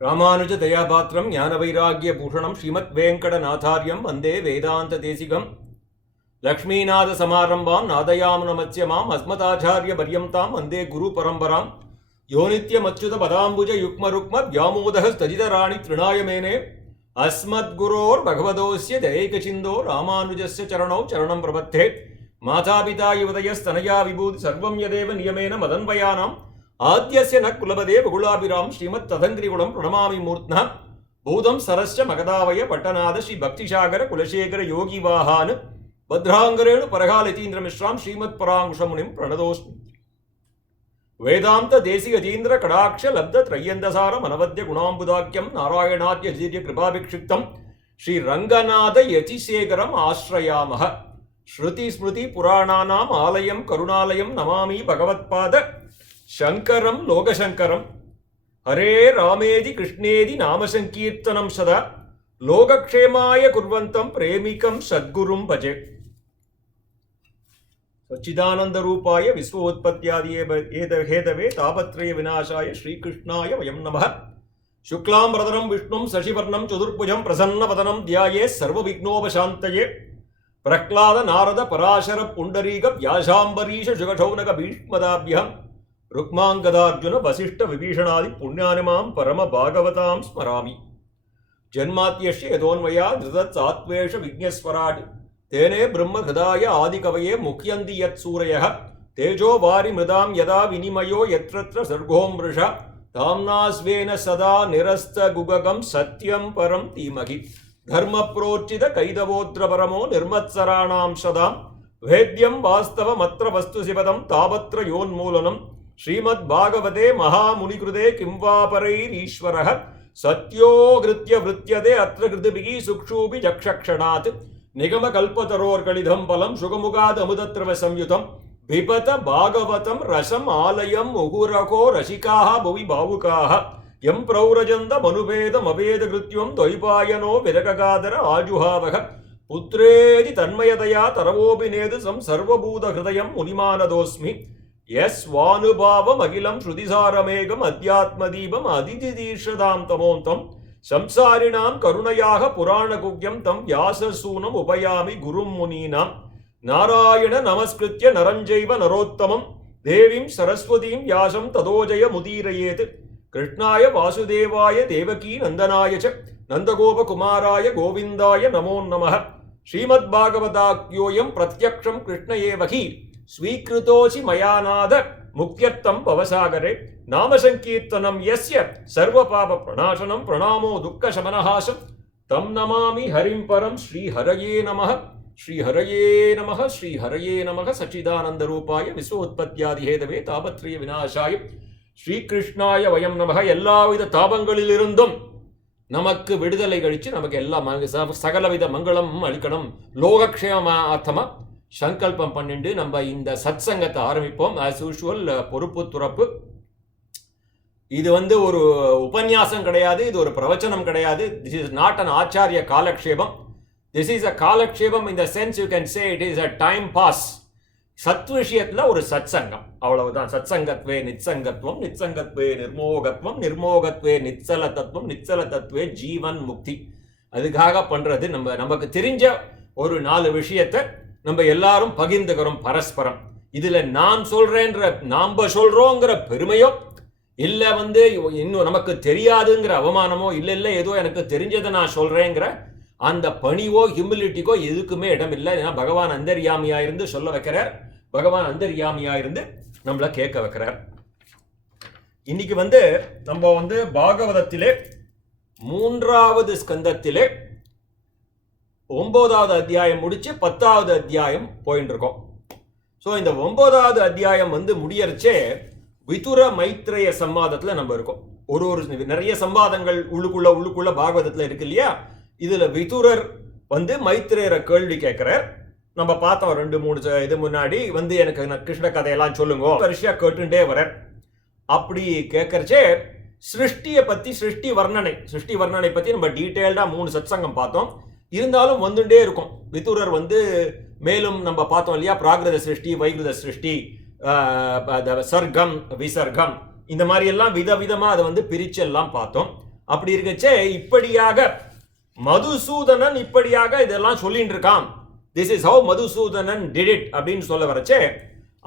ராமானுஜ தயாபாத்திரம் ஞானவைராகிய பூஷணம் ஸ்ரீமத் வேங்கடநாதாரியம் வந்தே வேதாந்த தேசிகம் லக்ஷ்மீநாத சமாரம்பாம் நாதயாமுனமத்யமாம் அஸ்மதாச்சாரிய பர்யந்தாம் வந்தே குரு பரம்பராம் யோனித்யமச்சுத பதாம்புஜ யுக்மருக்ம வியாமோதக ஸ்தஜிதராணி திருநாயமேனே அஸ்மத்குரோர் பகவதோஸ்ய தயைகசிந்தோ ராமானுஜஸ்ய சரணோ சரணம் பிரபத்தே மாதாபிதா யுவதயஸ்தனயா விபூதி சர்வம் யதேவ நியமேன மதன்வயானாம் ஆத்யஸ்ய ந குலபதே பகுலாபிராம் ஸ்ரீமத் ததங்கிரிகுலம் பிரணமாமி மூர்த்னா பூதம் சரஸ்ய மகதாவய பட்டநாத ஸ்ரீ பக்திசாகர குலசேகர யோகி வாஹானு பத்ராங்கரேணு பரகாலதீந்திர மிஸ்ராம் ஸ்ரீமத் பராங்குஷமுனிம் பிரணதோஸ்மி வேதாந்த தேசிகதீந்திர கடாட்ச லப்த த்ரையந்தசாரம் அனவத்ய குணாம்புதாக்கியம் நாராயணாத்ய ஜீர்ய கிருபாபிக்ஷிப்தம் ஸ்ரீ ரங்கநாத யதிசேகரம் ஆஸ்ரயாமஹ ஸ்ருதி ஸ்மிருதி புராணானாம் ஆலயம் கருணாலயம் நமாமி பகவத்பாத சங்கரம் லோகசங்கரம் ஹரே ராமேதி கிருஷ்ணேதி நாமசங்கீர்த்தனம் சதா லோகக்ஷேமாய குர்வந்தம் பிரேமிகம் சத்குரும் பஜே சச்சிதானந்த ரூபாய விஸ்வோத்பத்யாதி ஹேதவே தாபத்ரய விநாசாய ஸ்ரீகிருஷ்ணாய வயம் நமः சுக்லாம் பிரதரம் விஷ்ணும் சசிவர்ணம் சதுர்புஜம் பிரசன்னவதனம் தியாயே சர்வவிக்னோபசாந்தயே பிரக்லாத நாரத பராசர புண்டரீக வியாசாம்பரீஷ சுகசௌனக பீஷ்மதாபியம் ருக்மாங்கதார்ஜுன வசிஷ்ட விபீஷணாதி புண்ணியானிமாம் பரம பாகவதாம் ஸ்மராமி ஜன்மாத்யஸ்ய யதோன்வயா நிருதத் சாத்வேஷ விக்ஞஸ்வராட் தேனே பிரம்ம ஹிருதாய ஆதிகவயே முக்யந்தி யத் சூரயः தேஜோ வாரி மிருதாம் யதா வினிமயோ யத்ரத்ர சர்கோம்ருஷ தாம்னாஸ்வேன சதா நிரஸ்த குககம் சத்யம் பரம் தீமகி தர்ம புரோச்சித கைதவோத்ர பரமோ நிர்மத்சராணாம் சதாம் வேத்யம் வாஸ்தவமத்ர வஸ்து சிவதம் தாபத்ர யோன்மூலனம் ஸ்ரீமத் பாகவதே மகாமுனிகிருதே கிம்வாபரைரீஸ்வரः சத்யோ கிருத்ய விருத்தியதே அத்ர கிருதிபிகி சுக்ஷூபி ஜக்ஷக்ஷணாத் நிகமகல்பதரோர்களிதம் பலம் சுகமுகாத் அமுதத்ரவ சம்யுதம் பிபத பாகவதம் ரசம் ஆலயம் முகுரகோ ரசிகாः புவி பாவுகாः யம் பிரௌரஜந்த மனுபேதம் அபேத கிருத்யம் தொய்பாயனோ விரககாதர ஆஜுஹாவக புத்ரேதி தன்மயதயா தரவோபிநேது சம் சர்வபூத ஹிருதயம் முனிமானதோஸ்மி யஸ்வானுபாவம் அகிலம் ஸ்ருதிசாரமேகம் அத்தியாத்மதீபம் அதிதிதீர்ஷதாம் தமோந்தம் சம்சாரிணாம் கருணையாக புராணகுக்யம் தம் வியாசசூனம் உபயாமி குரும் முனீனாம் நாராயண நமஸ்கிருத்ய நரஞ்சைவ நரோத்தமம் தேவீம் சரஸ்வதீம் வியாசம் ததோஜய முதீரயேத் கிருஷ்ணாய வாசுதேவாய தேவகீ நந்தனாய ச நந்தகோபகுமாராய கோவிந்தாய நமோ நமः ஸ்ரீமத் பாகவதாக்யோயம் பிரத்யக்ஷம் கிருஷ்ண ஏவகி ஸ்வீகிருதோசி மயாநாத முக்தியர்த்தம் பவசாகரே நாமசங்கீர்த்தனம் யஸ்ய சர்வ பாப பிரணாசனம் பிரணாமோ துக்க சமனஹாசம் தம் நமாமி ஹரிம் பரம் ஸ்ரீ ஹரயே நமः ஸ்ரீ ஹரயே நமः ஸ்ரீ ஹரயே நமः சச்சிதானந்த ரூபாய விஸ்வோத்பத்யாதி ஹேதவே தாபத்ரய விநாசாய ஸ்ரீகிருஷ்ணாய வயம் நமः எல்லாவித தாபங்களிலிருந்தும் நமக்கு விடுதலை கழிச்சு நமக்கு எல்லா சகலவித மங்களம் அளிக்கணும் லோகக்ஷேமார்த்தமா சங்கல்பம் பண்ணிட்டு நம்ம இந்த சத் சங்கத்தை ஆரம்பிப்போம். ஆஸ் யூஷுவல் பொறுப்பு துறப்பு. இது ஒரு உபன்யாசம் கிடையாது, இது ஒரு பிரவச்சனம் கிடையாது. This is not an acharya kalakshepam. This is a kalakshepam in the sense you can say it is a time pass. சத் விஷயத்துல ஒரு சத் சங்கம், அவ்வளவுதான். சத் சங்கத்வே நிச்சங்கத்வம், நிச்சங்கத்வே நிர்மோகத்வம், நிர்மோகத்வே நிச்சல தத்துவம், நிச்சல தத்துவே ஜீவன் முக்தி. அதுக்காக பண்றது நமக்கு தெரிஞ்ச ஒரு 4 விஷயத்தை நம்ம எல்லாரும் பகிர்ந்துக்கிறோம் பரஸ்பரம். இதுல நான் சொல்றேன்ற நாம சொல்றோங்கிற பெருமையோ இல்ல இன்னும் நமக்கு தெரியாதுங்கிற அவமானமோ இல்ல ஏதோ எனக்கு தெரிஞ்சதை நான் சொல்றேங்கிற அந்த பணிவோ ஹியூமிலிட்டிக்கோ எதுக்குமே இடம் இல்லை. ஏன்னா பகவான் அந்தர்யாமியா இருந்து சொல்ல வைக்கிறார், பகவான் அந்தர்யாமியா இருந்து நம்மள கேட்க வைக்கிறார். இன்னைக்கு நம்ம பாகவதத்திலே 3வது ஸ்கந்தத்திலே 9வது அத்தியாயம் முடிச்சு 10வது அத்தியாயம் போயிட்டு இருக்கோம். ஸோ இந்த 9வது அத்தியாயம் முடியறச்சே விதுர மைத்ரேய சம்வாதத்துல நம்ம இருக்கோம். ஒரு நிறைய சம்வாதங்கள் உள்ளுக்குள்ள பாகவதத்துல இருக்கு இல்லையா. இதுல விதுரர் மைத்ரேயரை கேள்வி கேட்கிறார். நம்ம பார்த்தோம் 2-3 இது முன்னாடி எனக்கு கிருஷ்ண கதையெல்லாம் சொல்லுங்க வரிசையா கேட்டுட்டே வர. அப்படி கேட்கறச்சே சிருஷ்டியை பத்தி சிருஷ்டி வர்ணனை பத்தி நம்ம டீட்டெயில்டா 3 சத்சங்கம் பார்த்தோம். இருந்தாலும் வந்துட்டே இருக்கும். விதுரர் மேலும் நம்ம பார்த்தோம் இல்லையா, பிராகிருத சிருஷ்டி, வைகிருத சிருஷ்டி, சர்க்கம், விசர்க்கம், இந்த மாதிரி எல்லாம் விதவிதமா அதை பிரிச்சு எல்லாம் பார்த்தோம். அப்படி இருக்கச்சே இப்படியாக மதுசூதனன் இப்படியாக இதெல்லாம் சொல்லிட்டு இருக்கான். This is how Madhusudhanan did it அப்படின்னு சொல்ல வரச்சே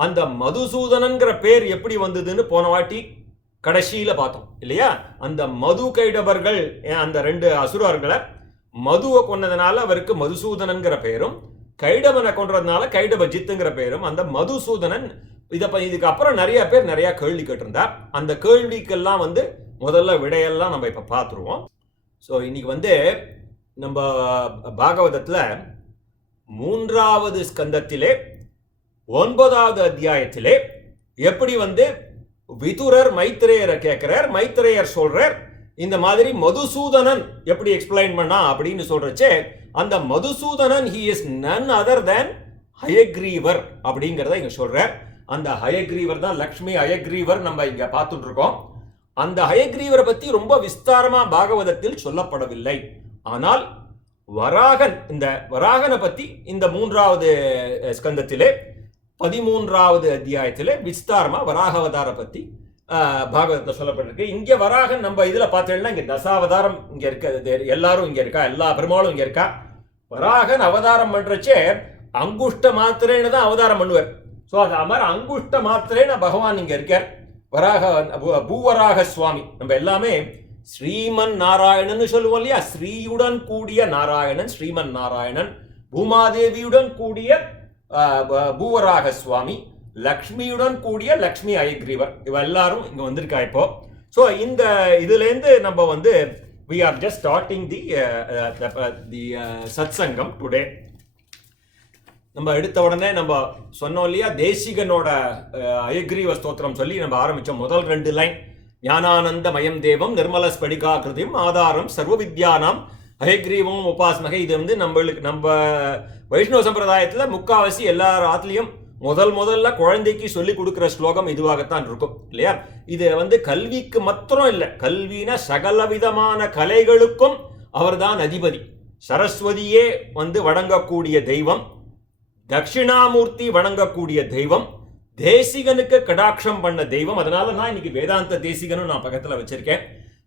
அந்த மதுசூதனன்கிற பேர் எப்படி வந்ததுன்னு போன வாட்டி கடைசியில பார்த்தோம் இல்லையா? அந்த மது கைடபர்கள் அந்த 2 அசுரர்களை மதுவை கொன்னதுனால அவருக்கு மதுசூதனன்கிற பேரும், கைடவனை கொன்றதுனால கைடபஜித்துங்கிற பேரும். அந்த மதுசூதனன் இதுக்கு அப்புறம் நிறைய பேர் நிறைய கேள்வி கேட்டிருந்தார். அந்த கேள்விக்கெல்லாம் முதல்ல விடையெல்லாம் நம்ம இப்ப பார்த்துருவோம். ஸோ இன்னைக்கு நம்ம பாகவதத்துல 3வது ஸ்கந்தத்திலே 9வது அத்தியாயத்திலே எப்படி விதுரர் மைத்ரேயரை கேட்கிறார், மைத்ரேயர் சொல்றார் இந்த மாதிரி மதுசூதனன் எப்படி எக்ஸ்பிளைன் பண்ணா அப்படின்னு சொல்றச்சே அந்த Madhusudhanan he is none other than Hayagreevar அப்படிங்கிறத இங்க சொல்றார். அந்த ஹயக்ரீவர் தான் லக்ஷ்மி ஹயக்ரீவர் நம்ம இங்க பார்த்துட்டு இருக்கோம். அந்த ஹயக்ரீவரை பத்தி ரொம்ப விஸ்தாரமா பாகவதத்தில் சொல்லப்படவில்லை. ஆனால் வராகன், இந்த வராகனை பத்தி இந்த 3வது ஸ்கந்தத்திலே 13வது அத்தியாயத்திலே விஸ்தாரமா வராக அவதார பத்தி பாகவதத்தில் சொல்லப்பட்டிருக்கு. இங்க வராகன் நம்ம இதுல பார்த்தீங்கன்னா இங்க தசாவதாரம் இங்க இருக்க, எல்லாரும் இங்க இருக்கா, எல்லா பெருமாளும் இங்க இருக்கா. வராகன் அவதாரம் பண்றச்சே அங்குஷ்ட மாத்திரேன்னு தான் அவதாரம் பண்ணுவார். ஸோ அது மாதிரி அங்குஷ்ட மாத்திரேன்னு பகவான் இங்க இருக்கார். வராக பூவராக சுவாமி நம்ம எல்லாமே ஸ்ரீமன் நாராயணன் சொல்லுவோம் இல்லையா? ஸ்ரீயுடன் கூடிய நாராயணன் ஸ்ரீமன் நாராயணன், பூமாதேவியுடன் கூடிய பூவராக சுவாமி, லக்ஷ்மியுடன் கூடிய லக்ஷ்மி ஹயக்ரீவர், இவ எல்லாரும் இங்க வந்திருக்கா இப்போ. ஸோ இந்த இதுல இருந்து நம்ம we are just starting the சத்சங்கம் டுடே. நம்ம எடுத்த உடனே நம்ம சொன்னோம் இல்லையா, தேசிகனோட ஹயக்ரீவ ஸ்தோத்திரம் சொல்லி நம்ம ஆரம்பிச்சோம். முதல் 2 லைன் ஞானானந்த மயம் தேவம் நிர்மல ஸ்படிகா கிருதிம் ஆதாரம் சர்வ வித்யானாம் ஹயக்ரீவம் உபாஸ்மகை. இது நம்மளுக்கு நம்ம வைஷ்ணவ சம்பிரதாயத்துல முக்காவாசி எல்லா ஆத்துலயும் முதல்ல குழந்தைக்கு சொல்லி கொடுக்கிற ஸ்லோகம் இதுவாகத்தான் இருக்கும் இல்லையா? இது கல்விக்கு மாத்திரம் இல்லை, கல்வின சகல விதமான கலைகளுக்கும் அவர்தான் அதிபதி. சரஸ்வதியே வணங்கக்கூடிய தெய்வம், தட்சிணாமூர்த்தி வணங்கக்கூடிய தெய்வம், தேசிகனுக்கு கடாட்சம் பண்ண தெய்வம். அதனால நான் இன்னைக்கு வேதாந்த தேசிகனும் நான் பக்கத்துல வச்சிருக்கேன்.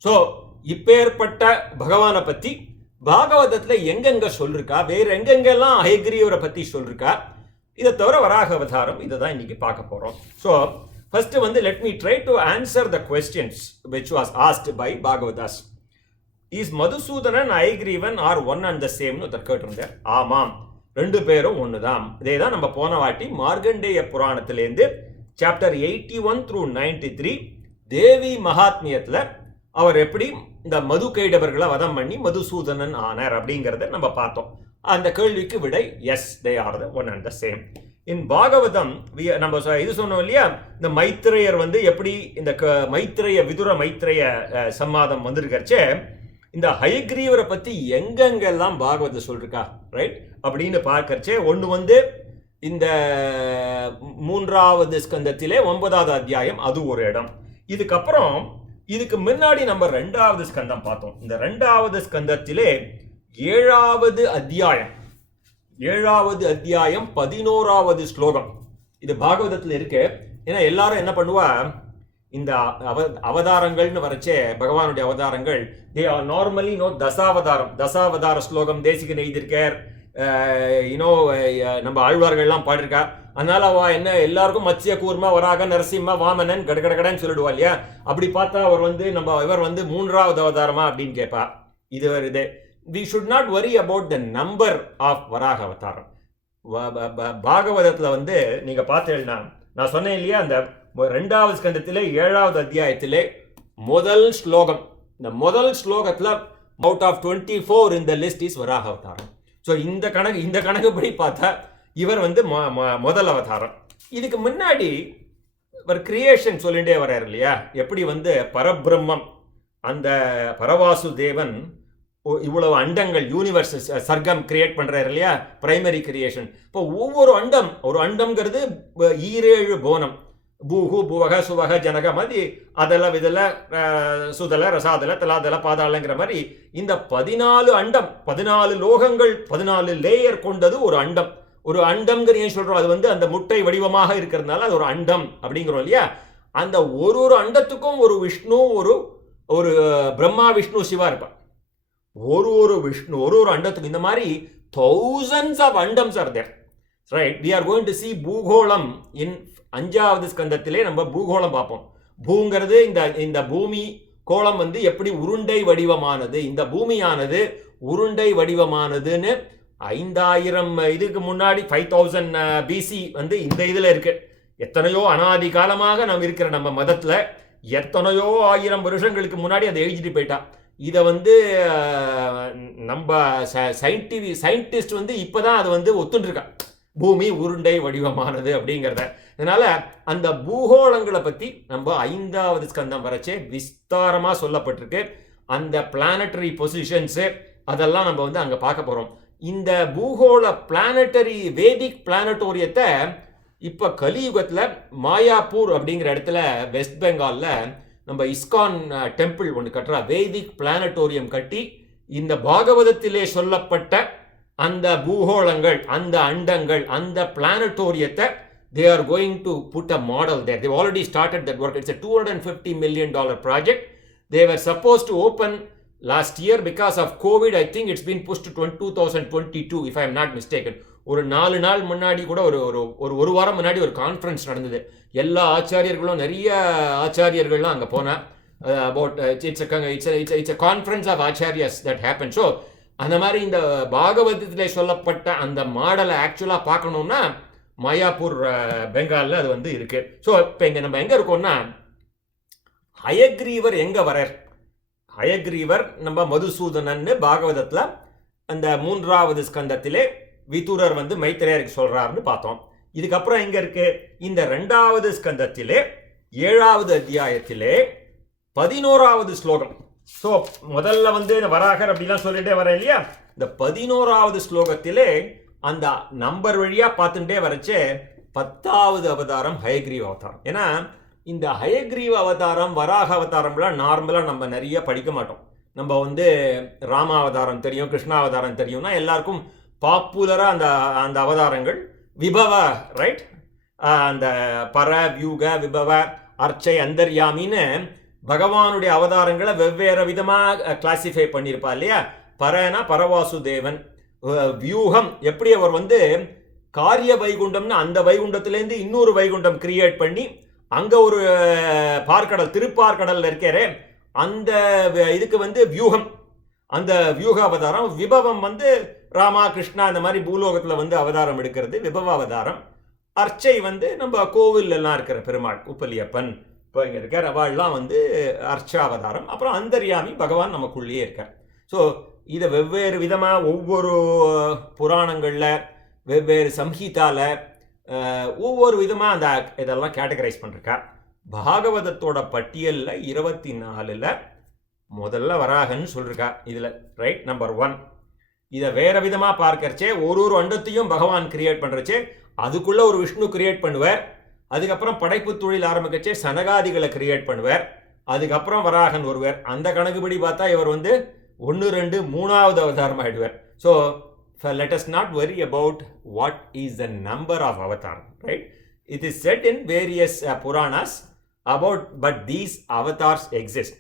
ஸோ இப்பேற்பட்ட பகவானை பத்தி பாகவதத்துல எங்கெங்க சொல்லிருக்கா, வேற எங்கெங்கெல்லாம் ஹயக்ரீவரை பத்தி சொல்லிருக்கா, இதை தவிர வராக அவதாரம், இதை தான் இன்னைக்கு பார்க்க போறோம். So first let me try to answer the questions which was asked by Bhagavatas. Is Madhusudanan Hayagrivan are one and the சேம்னு கேட்டிருந்தார். ஆமாம், 2 பேரும் ஒண்ணுதான். இதே தான் நம்ம போன வாட்டி மார்கண்டேய புராணத்திலேருந்து சாப்டர் 81 through 93 தேவி மகாத்மியத்துல அவர் எப்படி இந்த மது கைடவர்களை வதம் பண்ணி மதுசூதனன் ஆனார் அப்படிங்கிறத நம்ம பார்த்தோம். அந்த கேள்விக்கு விடை yes, they are the one and the same. In Bhagavatam நம்ம இது சொன்னோம் இல்லையா, இந்த மைத்ரேயர் எப்படி இந்த மைத்ரேய விதுர மைத்ரேய சம்மாதம் வந்திருக்கச்சே இந்த ஹயக்ரீவரை பத்தி எங்கெங்கெல்லாம் பாகவத சொல்லிருக்கா ரைட் அப்படின்னு பார்க்கறச்சே ஒன்று இந்த 3வது ஸ்கந்தத்திலே 9வது அத்தியாயம், அது ஒரு இடம். இதுக்கப்புறம் இதுக்கு முன்னாடி நம்ம 2வது ஸ்கந்தம் பார்த்தோம். இந்த 2வது ஸ்கந்தத்திலே 7வது அத்தியாயம் 11வது ஸ்லோகம் இது பாகவதத்தில் இருக்கு. ஏன்னா எல்லாரும் என்ன பண்ணுவா, இந்த அவதாரங்கள்னு வரச்சே பகவானுடைய அவதாரங்கள் தே ஆர் நார்மலி தசாவதார ஸ்லோகம் தேசிகன் எழுதியிருக்கார். நம்ம ஆழ்வார்கள்லாம் பாடிருக்கா. அதனால அவ என்ன எல்லாருக்கும் மத்ய கூர்மா வராக நரசிம்ம வாமனன் கடகடகடன்னு சொல்லிடுவா இல்லையா? அப்படி பார்த்தா அவர் இவர் 3வது அவதாரமா அப்படின்னு கேட்பா. இது வருது. we should not worry about the number of வராக அவதாரம். பாகவதத்துல நீங்க பார்த்தீங்கன்னா நான் சொன்னேன் இல்லையா, அந்த 2வது ஸ்கந்தத்திலே 7வது அத்தியாயத்திலே முதல் ஸ்லோகம், இந்த முதல் ஸ்லோகத்துல out of 24 in the list is Varaha அவதாரம். ஸோ இந்த கணக்குப்படி பார்த்தா இவர் முதல் அவதாரம். இதுக்கு முன்னாடி ஒரு கிரியேஷன் சொல்லிட்டே வர்றாரு இல்லையா, எப்படி பரபிரம்மம் அந்த பரவாசு தேவன் இவ்வளவு அண்டங்கள் யூனிவர்ஸ் சர்க்கம் கிரியேட் பண்றாரு இல்லையா, பிரைமரி கிரியேஷன். இப்போ ஒவ்வொரு அண்டம், ஒரு அண்டம்ங்கிறது 7 போனம், பூஹு புவக சுவக ஜனக மாதிரி அதெல்லாம் இதெல்லாம் சுதல ரசாதல தலாதல பாதாளங்கிற மாதிரி இந்த 14 அண்டம், 14 லோகங்கள், 14 லேயர் கொண்டது ஒரு அண்டம். ஒரு அண்டம்ங்கிற ஏன் சொல்றோம், அது அந்த முட்டை வடிவமாக இருக்கிறதுனால அது ஒரு அண்டம் அப்படிங்கிறோம் இல்லையா. அந்த ஒரு அண்டத்துக்கும் ஒரு விஷ்ணு, ஒரு ஒரு பிரம்மா விஷ்ணு சிவா இருப்பான். ஒரு விஷ்ணு ஒரு அண்டத்துக்கு இந்த மாதிரி thousands of andams are there. Right, we are going to see bhugolam in 5வது ஸ்கந்தத்திலே நம்ம பூகோளம் பார்ப்போம். பூங்கிறது இந்த பூமி கோளம் வந்து எப்படி உருண்டை வடிவமானது, இந்த பூமியானது உருண்டை வடிவமானதுன்னு 5000 இதுக்கு முன்னாடி 5000 பிசி வந்து இந்த இதில் இருக்கு. எத்தனையோ அனாதி காலமாக நம்ம இருக்கிற நம்ம மதத்தில் எத்தனையோ 1000 வருஷங்களுக்கு முன்னாடி அதை எழுதிட்டு போயிட்டான். இதை வந்து நம்ம சயின்டிஸ்ட் வந்து இப்போதான் அதை வந்து ஒத்துட்டுருக்கா, பூமி உருண்டை வடிவமானது அப்படிங்கிறத. அதனால அந்த பூகோளங்களை பற்றி நம்ம 5வது ஸ்கந்தம் வரைச்சே விஸ்தாரமாக சொல்லப்பட்டிருக்கு. அந்த பிளானட்டரி பொசிஷன்ஸு அதெல்லாம் நம்ம வந்து அங்கே பார்க்க போகிறோம். இந்த பூகோள பிளானட்டரி வேதிக் பிளானட்டோரியத்தை இப்போ கலியுகத்தில் மாயாப்பூர் அப்படிங்கிற இடத்துல வெஸ்ட் பெங்காலில் நம்ம இஸ்கான் டெம்பிள் ஒன்று கட்டுறா. வேதிக் பிளானட்டோரியம் கட்டி இந்த பாகவதத்திலே சொல்லப்பட்ட அந்த பூகோளங்கள், அந்த அண்டங்கள், அந்த பிளானட்டோரியத்தை they are going to put a model there. They've already started that work. It's a $250 million project. They were supposed to open last year. Because of COVID, I think it's been pushed to 2022 if I am not mistaken. ஒரு 4 நாள் முன்னாடி கூட ஒரு வாரம் முன்னாடி ஒரு conference நடந்தது. எல்லா ஆச்சாரியர்களும், நிறைய ஆச்சாரியர்கள்லாம் அங்கே போனால் about it's a conference of acharyas that happened. So அந்த மாதிரி இந்த பாகவதத்தில் சொல்லப்பட்ட அந்த மாடலை ஆக்சுவலாக பார்க்கணுன்னா மாயாப்பூர் பெங்காலில் அது வந்து இருக்கு. ஸோ இப்போ இங்கே நம்ம எங்கே இருக்கோம்னா, ஹயக்ரீவர் எங்கே வரார்? ஹயக்ரீவர் நம்ம மதுசூதனன்னு பாகவதத்தில் அந்த 3வது ஸ்கந்தத்திலே விதுரர் வந்து மைத்திரேயருக்கு சொல்றாருன்னு பார்த்தோம். இதுக்கப்புறம் எங்க இருக்கு? இந்த 2வது ஸ்கந்தத்திலே 7வது அத்தியாயத்திலே 11வது ஸ்லோகம். ஸோ முதல்ல வந்து வராகர் அப்படிலாம் சொல்லிட்டே வர இல்லையா, இந்த 11வது ஸ்லோகத்திலே அந்த நம்பர் வழியா பார்த்துட்டே வரைச்சே 10வது அவதாரம் ஹயக்ரீவ அவதாரம். ஏன்னா இந்த ஹயக்ரீவ அவதாரம் வராக அவதாரம்லாம் நார்மலாக நம்ம நிறைய படிக்க மாட்டோம். நம்ம வந்து ராமாவதாரம் தெரியும், கிருஷ்ணாவதாரம் தெரியும்னா எல்லாருக்கும் பாப்புலராக அந்த அவதாரங்கள் விபவ, ரைட், அந்த பர வியூக விபவ அர்ச்சை அந்தர்யாமின்னு பகவானுடைய அவதாரங்களை வெவ்வேறு விதமாக கிளாசிஃபை பண்ணியிருப்பா இல்லையா. பரனா பரவாசுதேவன், வியூகம் எப்படி அவர் வந்து காரிய வைகுண்டம்னு அந்த வைகுண்டத்திலேருந்து இன்னொரு வைகுண்டம் கிரியேட் பண்ணி அங்கே ஒரு பார்க்கடல், திருப்பார்கடலில் இருக்கிறே அந்த இதுக்கு வந்து வியூகம், அந்த வியூக அவதாரம். விபவம் வந்து ராமா கிருஷ்ணா அந்த மாதிரி பூலோகத்தில் வந்து அவதாரம் எடுக்கிறது விபவ அவதாரம். அர்ச்சை வந்து நம்ம கோவில் எல்லாம் இருக்கிற பெருமாள், உப்பலியப்பன் இப்போ இங்கே இருக்கார், அவள்லாம் வந்து அர்ச்சாவதாரம். அப்புறம் அந்தர்யாமி பகவான் நமக்குள்ளேயே இருக்கார். ஸோ இதை வெவ்வேறு விதமாக ஒவ்வொரு புராணங்களில் வெவ்வேறு சம்ஹிதாவில் ஒவ்வொரு விதமாக அந்த இதெல்லாம் கேட்டகரைஸ் பண்ணிருக்கா. பாகவதத்தோட பட்டியலில் 24ல் முதல்ல வராகன்னு சொல்லிருக்கா இதில், ரைட், நம்பர் 1. இதை வேற விதமாக பார்க்கறச்சே ஒரு அண்டத்தையும் பகவான் கிரியேட் பண்ணுறச்சே அதுக்குள்ளே ஒரு விஷ்ணு கிரியேட் பண்ணுவார். அதுக்கப்புறம் படைப்பு தொழில் ஆரம்பிக்கச்சே சனகாதிகளை கிரியேட் பண்ணுவார். அதுக்கப்புறம் வராகன் வருவார். அந்த கணக்குப்படி பார்த்தா இவர் வந்து 1, 2, 3வது அவதாரம் ஆயிடுவார். So let us not worry about what is the number of avatar, right? It is said in various Puranas about, but these avatars exist.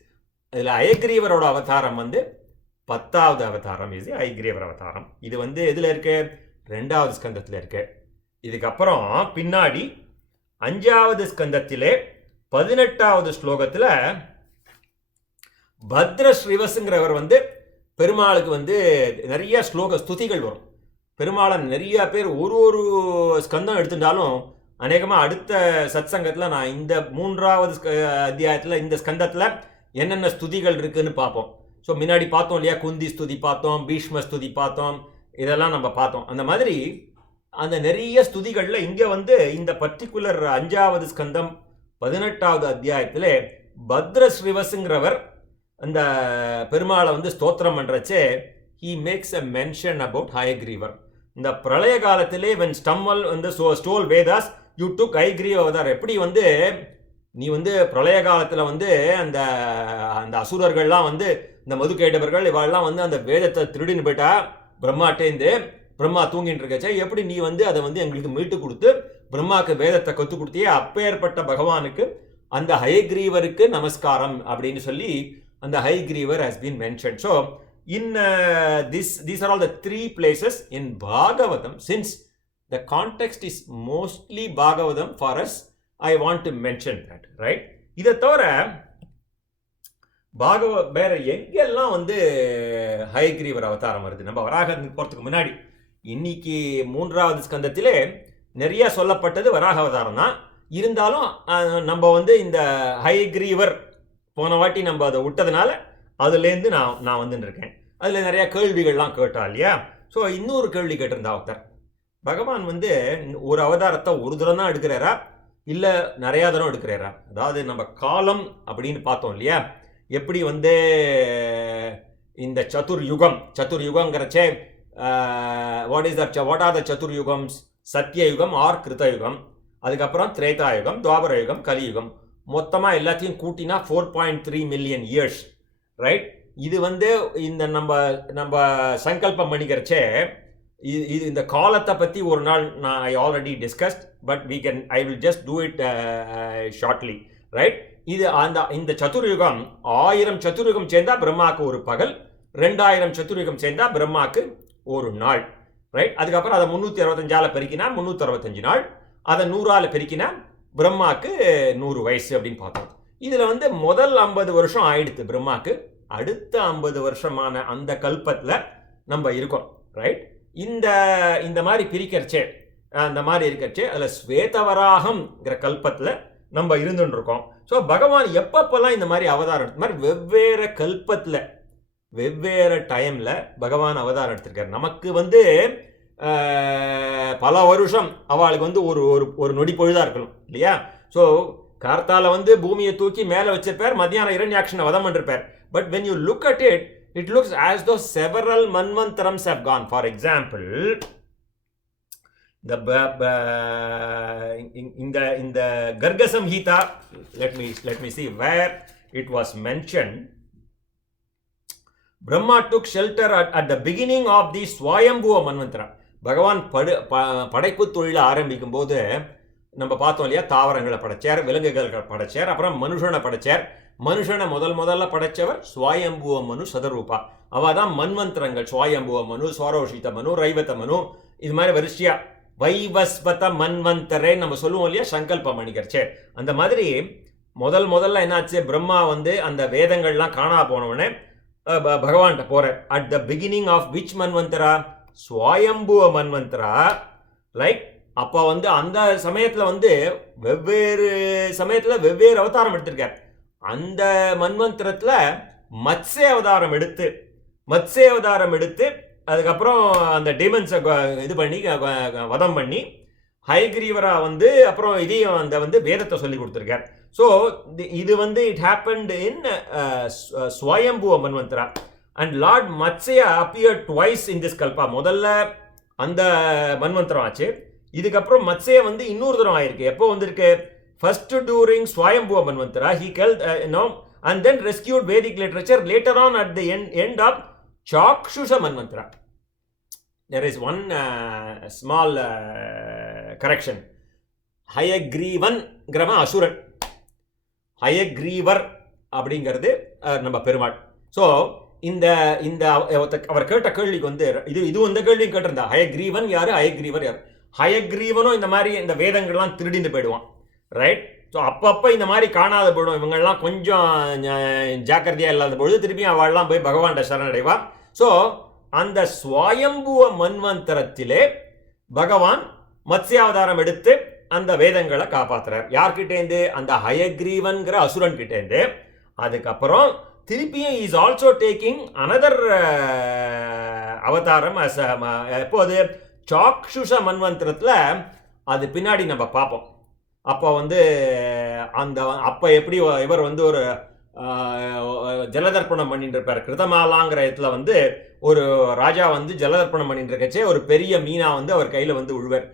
இதில் ஹயக்ரீவரோட அவதாரம் வந்து 10வது அவதாரம், இது ஹயக்ரீவர் அவதாரம். இது வந்து எதில் இருக்கு? 2வது ஸ்கந்தத்தில் இருக்கு. இதுக்கப்புறம் பின்னாடி 5வது ஸ்கந்தத்திலே 18வது ஸ்லோகத்தில் பத்ர ஸ்ரீவசுங்கிறவர் வந்து பெருமாளுக்கு வந்து நிறைய ஸ்துதிகள் வரும். பெருமாளை நிறைய பேர் ஒரு ஸ்கந்தம் எடுத்துட்டாலும் அநேகமாக அடுத்த சத்சங்கத்தில் நான் இந்த 3வது அத்தியாயத்தில் இந்த ஸ்கந்தத்தில் என்னென்ன ஸ்துதிகள் இருக்குன்னு பார்ப்போம். ஸோ முன்னாடி பார்த்தோம் இல்லையா, குந்தி ஸ்துதி பார்த்தோம், பீஷ்ம ஸ்துதி பார்த்தோம், இதெல்லாம் நம்ம பார்த்தோம். அந்த மாதிரி அந்த நிறைய ஸ்துதிகளில் இங்கே வந்து இந்த பர்டிகுலர் 5வது ஸ்கந்தம் 18வது அத்தியாயத்தில் பத்ர ஸ்ரீவசுங்கிறவர் அந்த பெருமாளை வந்து ஸ்தோத்திரம் பண்ணுறச்சே he makes a mention about Hayagreevar. இந்த பிரளய காலத்திலே when ஸ்டம்மல் வந்து stole Vedas you took Hayagriva அவதாரம். எப்படி வந்து நீ வந்து பிரளய காலத்தில் வந்து அந்த அந்த அசுரர்கள்லாம் வந்து இந்த மதுக்கேட்டவர்கள் இவாள்லாம் வந்து அந்த வேதத்தை திருடின்னு போயிட்டா பிரம்மாட்டேந்து, பிரம்மா தூங்கிட்டு இருக்கச்சே எப்படி நீ வந்து அதை வந்து எங்களுக்கு மீட்டு கொடுத்து பிரம்மாவுக்கு வேதத்தை கற்றுக் கொடுத்தியே, அப்பேற்பட்ட பகவானுக்கு அந்த ஹயக்ரீவருக்கு நமஸ்காரம் அப்படின்னு சொல்லி and the Hayagrivar has been mentioned. So in these are all the three places in Bhagavatam. Since the context is mostly Bhagavatam for us, I want to mention that, right? இதை தவிர வேற எங்கெல்லாம் வந்து ஹயக்ரீவர் அவதாரம் வருது? நம்ம வராக போறதுக்கு முன்னாடி இன்னைக்கு 3வது ஸ்கந்தத்திலே நிறைய சொல்லப்பட்டது வராக அவதாரம் தான். இருந்தாலும் நம்ம வந்து இந்த ஹயக்ரீவர் போன வாட்டி நம்ம அதை விட்டதுனால அதுலேருந்து நான் வந்துட்டு இருக்கேன். அதில் நிறைய கேள்விகள்லாம் கேட்டா இல்லையா? ஸோ இன்னொரு கேள்வி கேட்டிருந்தா ஒருத்தர், பகவான் வந்து ஒரு அவதாரத்தை ஒரு தரம் தான் எடுக்கிறாரா இல்லை நிறையா தரம் எடுக்கிறாரா? அதாவது நம்ம காலம் அப்படின்னு பார்த்தோம் இல்லையா? எப்படி வந்து இந்த சதுர்யுகங்கிறச்சே வாட் ஆர் த சதுர்யுகம்ஸ்? சத்யயுகம் ஆர் கிருத்தயுகம், அதுக்கப்புறம் திரேதாயுகம், துவாபரயுகம், கலியுகம், மொத்தமாக எல்லாத்தையும் கூட்டினா 4.3 மில்லியன் இயர்ஸ், ரைட்? இது வந்து இந்த நம்ம சங்கல்பம் பண்ணிக்கிறச்சே இது இந்த காலத்தை பற்றி ஒரு நாள் நான் I already discussed, but I will just do it shortly, right? இது இந்த சதுர்யுகம் 1000 சதுர்யுகம் சேர்ந்தா பிரம்மாவுக்கு ஒரு பகல், 2000 சதுர்யுகம் சேர்ந்தா பிரம்மாவுக்கு ஒரு நாள், ரைட்? அதுக்கப்புறம் அதை 365ஆல் பெருக்கினா 365 நாள், அதை 100ஆல் பெருக்கினா பிரம்மாவுக்கு 100 வயசு அப்படின்னு பார்த்தோம். இதில் வந்து முதல் 50 வருஷம் ஆயிடுத்து பிரம்மாவுக்கு, அடுத்த 50 வருஷமான அந்த கல்பத்தில் நம்ம இருக்கோம், ரைட்? இந்த மாதிரி பிரிக்கிறச்சே அந்த மாதிரி இருக்கிறச்சே அதில் ஸ்வேதவராகம்ங்கிற கல்பத்தில் நம்ம இருந்துட்டு இருக்கோம். ஸோ பகவான் எப்பப்பெல்லாம் இந்த மாதிரி அவதாரம் இந்த மாதிரி வெவ்வேறு கல்பத்தில் வெவ்வேறு டைமில் பகவான் அவதாரம் எடுத்திருக்காரு. நமக்கு வந்து பல வருஷம் அவளுக்கு வந்து ஒரு நொடி பொழுதாக இருக்கணும் இல்லையா? ஸோ கார்த்தால வந்து பூமியை தூக்கி மேலே வச்சிருப்பார், மத்தியானம் இரண்யாக்ஷனை வதம் பண்ணிருப்பார். But when you look at it, it looks as though several manvantarams have gone. For example, in the Garga Samhita, let me see where it was mentioned. Brahma took shelter at the beginning of the Swayambhuva Manvantara. பகவான் படைப்பு தொழிலை ஆரம்பிக்கும் போது நம்ம பார்த்தோம் இல்லையா? தாவரங்களை படைச்சார், விலங்குகள் படைச்சார், அப்புறம் மனுஷனை படைச்சார். மனுஷனை முதல்ல படைச்சவர் ஸ்வயம்புவ மனு சதரூபா. அவள் தான் மன்வந்திரங்கள். ஸ்வயம்புவ மனு, ஸ்வரோஷித மனு, ரைவத மனு, இது மாதிரி வரிசையா வைவஸ்வத மன்வந்தரே நம்ம சொல்லுவோம் இல்லையா? சங்கல்பம் பண்ணிக்கிறச்சே அந்த மாதிரி முதல்ல என்னாச்சு? பிரம்மா வந்து அந்த வேதங்கள்லாம் காணா போனவனே பகவான்கிட்ட போறார். At the beginning of which manvantara? Swayambhuva manvantara, like அப்போ வந்து அந்த சமயத்தில் வந்து வெவ்வேறு அவதாரம் எடுத்திருக்கார். அந்த மன்வந்திரத்தில் மத்ஸ்ய அவதாரம் எடுத்து அதுக்கப்புறம் அந்த டீமன்ஸை இது பண்ணி வதம் பண்ணி ஹயக்ரீவரா வந்து அப்புறம் இதையும் அந்த வந்து வேதத்தை சொல்லி கொடுத்துருக்கார். ஸோ இது வந்து it happened in Swayambhuva manvantara. And lord Matsya appeared twice in this kalpa. முதல்ல அந்த மன்வந்திரம் ஆச்சு, இதுக்கப்புறம் மத்ஸ்யா வந்து இன்னொரு தரம் ஆயிருக்கு. எப்போ வந்திருக்கு? First during Swayambhuva Manvantara, he killed, and then rescued Vedic literature later on at the end of Chakshusha Manvantara. There is one small correction. Hayagrivan grama Asuran. Hayagrivar அப்படிங்கிறது நம்ம பெருமாள். ஸோ இந்த அவர் கேட்ட கேள்விக்கு வந்து இது இந்த கேள்வி கேட்டிருந்தா, ஹயக்ரீவன் யாரு, ஹயக்ரீவர் யார்? ஹயக்ரீவனும் இந்த மாதிரி இந்த வேதங்கள்லாம் திருடிந்து போயிடுவான், ரைட்? ஸோ அப்பப்போ இந்த மாதிரி காணாத போயிடும். இவங்கெல்லாம் கொஞ்சம் ஜாக்கிரதையாக இல்லாத பொழுது திருப்பியும் அவள்லாம் போய் பகவான்கிட்ட சரணடைவா. ஸோ அந்த ஸ்வயம்புவ மன்வந்தரத்திலே பகவான் மத்ஸ்யாவதாரம் எடுத்து அந்த வேதங்களை காப்பாற்றுறார். யார்கிட்டேருந்து? அந்த ஹயக்ரீவன்கிற அசுரன் கிட்டேருந்து. அதுக்கப்புறம் திருப்பியும் இஸ் ஆல்சோ டேக்கிங் அனதர் அவதாரம் எப்போது? சாக்ஷுஷ மன்வந்திரத்தில். அது பின்னாடி நம்ம பார்ப்போம். அப்போ வந்து அப்போ எப்படி இவர் வந்து ஒரு ஜலதர்ப்பணம் பண்ணிட்டு இருப்பார். கிருதமாலாங்கிற இடத்துல வந்து ஒரு ராஜா வந்து ஜலதர்ப்பணம் பண்ணிட்டு இருக்கச்சே ஒரு பெரிய மீனா வந்து அவர் கையில் வந்து விழுவார்.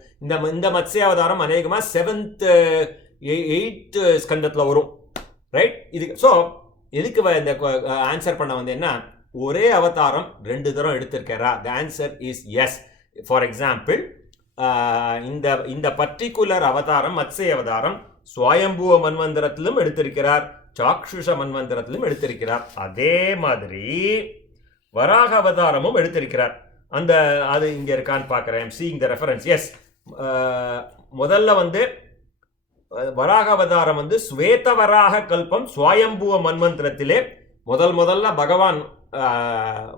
இந்த மத்ஸ்யாவதாரம் அநேகமாக 7th 8th ஸ்கந்தத்தில் வரும், ரைட்? இதுக்கு ஸோ எதுக்கு இந்த ஆன்சர் பண்ண வந்து என்ன? ஒரே அவதாரம் 2 தரம் எடுத்திருக்காரா? The answer is yes. For example, இந்த பர்டிகுலர் அவதாரம் மத்ஸ்ய அவதாரம் ஸ்வயம்புவ மன்வந்தரத்திலும் எடுத்திருக்கிறார், சாக்ஷுஷ மன்வந்திரத்திலும் எடுத்திருக்கிறார். அதே மாதிரி வராக அவதாரமும் எடுத்திருக்கிறார். அந்த அது இங்கே இருக்கான்னு பார்க்குறேன். Seeing the reference. எஸ், முதல்ல வந்து வராக அவதாரம் வந்து ஸ்வேத வராக கல்பம் சுவாயம்புவ மன்வந்திரத்திலே முதல்ல பகவான்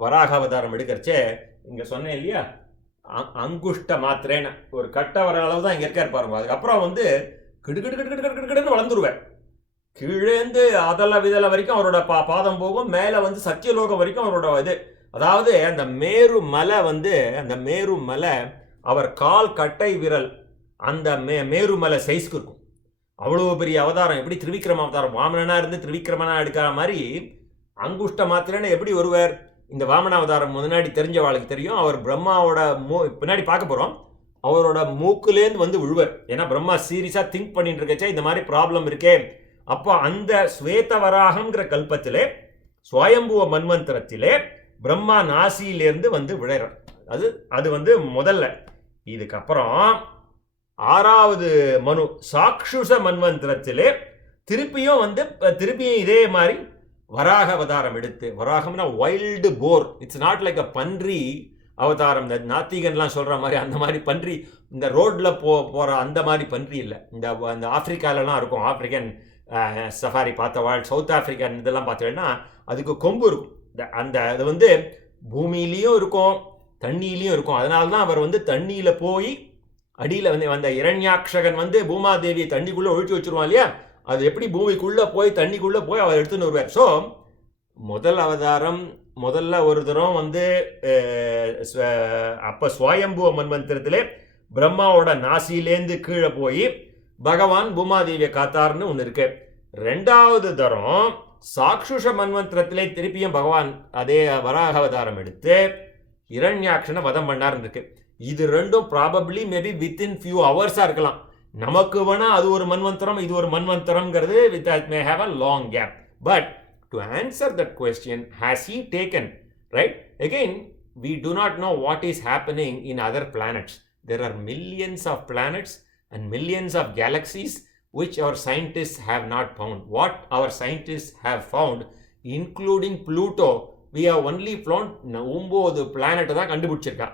வராக அவதாரம் எடுக்கிறச்சே இங்கே சொன்னேன் இல்லையா, அங்குஷ்ட மாத்திரேன்னு ஒரு கட்ட வர அளவு தான் இங்கே இருக்கார் பாருங்க. அதுக்கப்புறம் வந்து கிடுன்னு வளர்ந்துருவேன். கீழேந்து அதல விதல வரைக்கும் அவரோட பாதம் போகும், மேலே வந்து சத்தியலோகம் வரைக்கும் அவரோட இது. அதாவது அந்த மேரு மலை வந்து, அந்த மேரு மலை அவர் கால் கட்டை விரல் அந்த மேரு மலை சைஸ்க்கு இருக்கும். அவ்வளோ பெரிய அவதாரம். எப்படி திருவிக்ரம அவதாரம் வாமனனா இருந்து திருவிக்ரமனா எடுக்கிற மாதிரி அங்குஷ்ட மாத்திரன்னு எப்படி வருவார்? இந்த வாமன அவதாரம் முன்னாடி தெரிஞ்சவாளுக்கு தெரியும். அவர் பிரம்மாவோட பின்னாடி பார்க்க போகிறோம். அவரோட மூக்குலேருந்து வந்து விழுவர். ஏன்னா பிரம்மா சீரியஸாக திங்க் பண்ணிட்டு இருக்கச்சே இந்த மாதிரி ப்ராப்ளம் இருக்கே. அப்போ அந்த ஸ்வேத வராகங்கிற கல்பத்திலே சுவயம்புவ மன்வந்திரத்திலே பிரம்மா நாசியிலேருந்து வந்து விழைறார். அது வந்து முதல்ல. இதுக்கப்புறம் 6வது மனு சாக்ஷுஷ மன்வந்திரத்திலே திருப்பியும் இதே மாதிரி வராக அவதாரம் எடுத்து, வராகம்னா wild boar, it's not like a பன்றி அவதாரம். இந்த நாத்திகன்லாம் சொல்கிற மாதிரி அந்த மாதிரி பன்றி, இந்த ரோட்டில் போகிற அந்த மாதிரி பன்றி இல்லை. இந்த ஆப்பிரிக்காலலாம் இருக்கும், ஆப்பிரிக்கன் சஃபாரி பார்த்தவாள், சவுத் ஆப்பிரிக்கன் இதெல்லாம் பார்த்தோன்னா அதுக்கு கொம்பு இருக்கும். அது வந்து பூமியிலையும் இருக்கும் தண்ணியிலையும் இருக்கும். அதனால தான் அவர் வந்து தண்ணியில் போய் அடியில் வந்து அந்த இரண்யாக்ஷகன் வந்து பூமாதேவியை தண்ணிக்குள்ளே ஒழிச்சு வச்சுருவான் இல்லையா, அது எப்படி பூமிக்குள்ளே போய் தண்ணிக்குள்ளே போய் அவர் எடுத்துன்னு வருவார். ஸோ முதல் அவதாரம் முதல்ல ஒரு தரம் வந்து அப்போ சுவயம்புவ மன்வந்திரத்திலே பிரம்மாவோட நாசியிலேருந்து கீழே போய் பகவான் பூமாதேவியை காத்தார்னு ஒன்று இருக்கு. 2வது தரம் சாக்ஷுஷ மன்வந்திரத்திலே திருப்பியும் பகவான் அதே வராக அவதாரம் எடுத்து இரண்யாக்ஷனை வதம் பண்ணார்னு இருக்கு. இது ரெண்டும் ப்ராபப்ளி மேபி வித்தின் ஃபியூ ஹவர்ஸாக இருக்கலாம். நமக்கு வேணா அது ஒரு மன்வந்திரம், இது ஒரு மன்வந்திரம்ங்கிறது that may have a long gap. But to answer that question, has he taken, right? Again, we do not know what is happening in other planets. There are millions of planets and millions of galaxies which our scientists have not found. What our scientists have found, including Pluto, we have only found 9 பிளானட்டை தான் கண்டுபிடிச்சிருக்கா.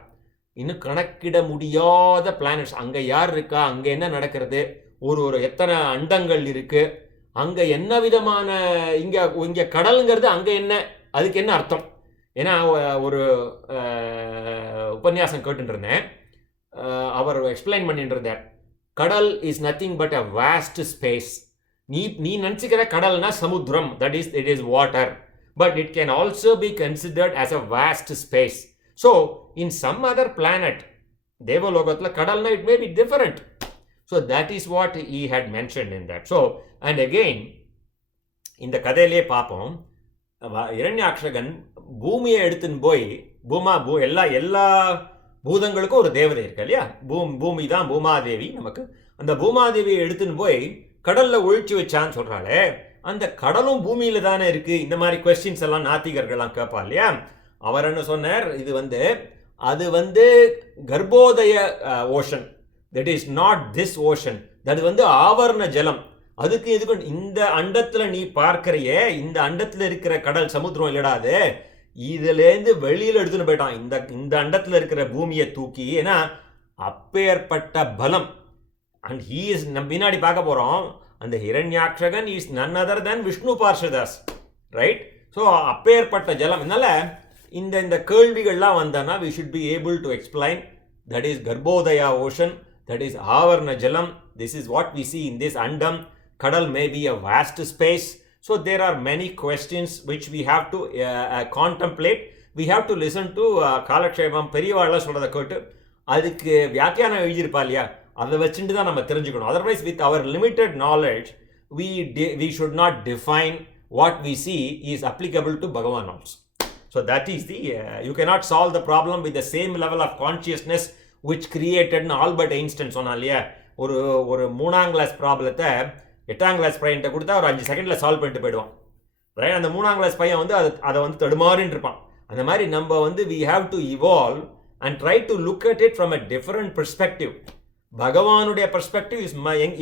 இன்னும் கணக்கிட முடியாத planets. அங்கே யார் இருக்கா, அங்கே என்ன நடக்கிறது, ஒரு எத்தனை அண்டங்கள் இருக்குது, அங்கே என்ன விதமான இங்கே கடலுங்கிறது அங்கே என்ன, அதுக்கு என்ன அர்த்தம். ஏன்னா ஒரு உபன்யாசம் கேட்டுருந்தேன், அவர் எக்ஸ்பிளைன் பண்ணிட்டு இருந்தார். கடல் is nothing but a vast space. நீ நினச்சிக்கிற கடல்னா சமுத்திரம், it is water, but it can also be considered as a vast space. So, in some other planet, Devalokathla kadalna, it may be different. So, that is what he had mentioned in that. So, and again, in the கதையிலே பார்ப்போம், இரண்யாக்ஷகன் பூமியை எடுத்துன்னு போய் எல்லா பூதங்களுக்கும் ஒரு தேவதை இருக்கு இல்லையா, பூமி தான் பூமாதேவி. நமக்கு அந்த பூமாதேவியை எடுத்துன்னு போய் கடலில் ஒழிச்சு வச்சான்னு சொல்கிறாளே, அந்த கடலும் பூமியில் தானே இருக்குது. இந்த மாதிரி கொஸ்டின்ஸ் எல்லாம் நாத்திகர்கள்லாம் கேட்பா இல்லையா. அவர் என்ன சொன்னார், அது வந்து Garbhodaya ocean, that is not this ocean, that வந்து ஆவரண ஜலம். அதுக்கு இதுக்கு இந்த அண்டத்தில் நீ பார்க்கிறையே, இந்த அண்டத்தில் இருக்கிற கடல் சமுத்திரம் இல்லடாது, இதுலேருந்து வெளியில் எடுத்துன்னு போயிட்டான் இந்த அண்டத்தில் இருக்கிற பூமியை தூக்கி. ஏன்னா அப்பேற்பட்ட பலம். அண்ட் ஹீ இஸ் பின்னாடி பார்க்க போகிறோம், அந்த Hiranyakshakan is none other than Vishnu parshadas, right? So அப்பேற்பட்ட ஜலம். அதனால் இந்த கேள்விகள்லாம் வந்தனா we should be able to explain, that is Garbhodaya ocean, that is Avarna Jalam, this is what we see in this Andam. Kadal may be a vast space. So there are many questions which we have to contemplate. We have to listen to Kalakshepam பெரியவாள சொல்றத கேட்டு அதுக்கு வியாக்கியானம் எழுதியிருப்பா இல்லையா, அதை வச்சுட்டு தான் நம்ம தெரிஞ்சுக்கணும். Otherwise with our limited knowledge we should not define what we see is applicable to Bhagavan also. So that is you cannot solve the problem with the same level of consciousness which created Albert Einstein சொன்னா இல்லையா, ஒரு 3ஆம் class ப்ராப்ளத்தை 8ஆம் class பையன்கிட்ட கொடுத்தா ஒரு 5 செகண்டில் சால்வ் பண்ணிட்டு போயிடுவான், ரைட்? அந்த 3ஆம் கிளாஸ் பையன் வந்து அதை வந்து தடுமாறின்னு இருப்பான். அந்த மாதிரி நம்ம வந்து we have to evolve and try to look at it from a different perspective. பகவானுடைய பெர்ஸ்பெக்டிவ் இஸ்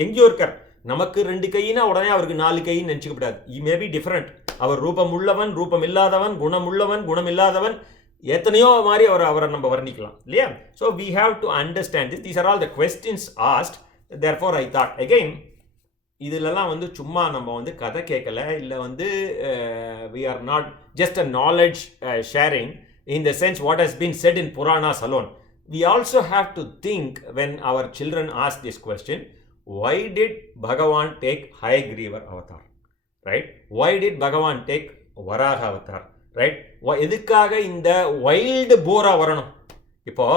எங்கேயோ இருக்கார், நமக்கு 2 கையினா உடனே அவருக்கு 4 கைன்னு நினச்சிக்கப்படாது. ஈ மே பி டிஃப்ரெண்ட். அவர் ரூபம் உள்ளவன், ரூபம் இல்லாதவன், குணம் உள்ளவன், குணம் இல்லாதவன், எத்தனையோ மாதிரி அவரை நம்ம வர்ணிக்கலாம் இல்லையா? So we have to understand this. These are all the questions asked. Therefore I thought again, இதிலெல்லாம் வந்து சும்மா நம்ம வந்து கதை கேட்கல, இல்லை வந்து we are not just a knowledge sharing in the sense what has been said in Puranas alone. We also have to think when our children ask this question, why did Bhagavan take Hayagriva avatar? Right? Why did Bhagavan take Varaha avatar? Right? எதுக்காக இந்த wild Bora வரணும்? இப்போ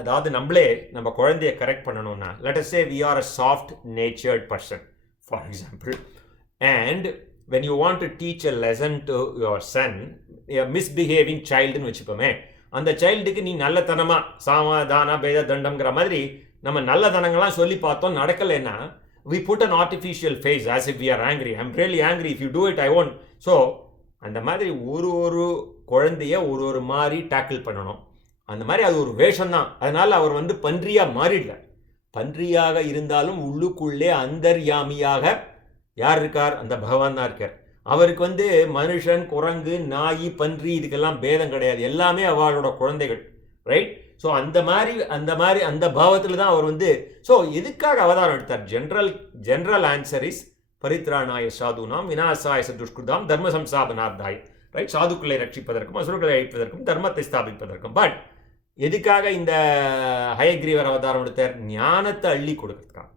அதாவது நம்ம குழந்தைய correct பண்ணணும்னா, let us say we are a soft natured person, for example, and when you want to teach a lesson to your son, a misbehaving child னு வச்சுப்போமே, அந்த சைல்டுக்கு நீ நல்லத்தனமா சாமதான பேத தண்டம்ங்கிற மாதிரி நம்ம நல்லதனங்கள்லாம் சொல்லி பார்த்தோம், நடக்கலைன்னா we put an artificial face as if we are angry. I'm really angry, if you do it I won't. So அந்த மாதிரி ஒரு குழந்தைய ஒரு மாதிரி டேக்கிள் பண்ணணும். அந்த மாதிரி அது ஒரு வேஷம்தான். அதனால் அவர் வந்து பன்றியாக மாறிடல. பன்றியாக இருந்தாலும் உள்ளுக்குள்ளே அந்தர்யாமியாக யார் இருக்கார்? அந்த பகவான் தான் இருக்கார். அவருக்கு வந்து மனுஷன், குரங்கு, நாய், பன்றி இதுக்கெல்லாம் பேதம் கிடையாது. எல்லாமே அவளோட குழந்தைகள். ரைட்? ஸோ அந்த பாவத்தில் தான் அவர் வந்து, ஸோ எதுக்காக அவதாரம் எடுத்தார்? ஜென்ரல் ஆன்சர் இஸ் பரித்ராணாய சாதுனாம் விநாசாய துஷ்கிருதாம் தர்ம சம்ஸ்தாபனார்த்தாய். ரைட்? சாதுக்களை ரட்சிப்பதற்கும் அசுரர்களை அழிப்பதற்கும் தர்மத்தை ஸ்தாபிப்பதற்கும். பட் எதுக்காக இந்த ஹயக்ரீவர் அவதாரம் எடுத்தார்? ஞானத்தை அள்ளி கொடுக்கறதுக்காக.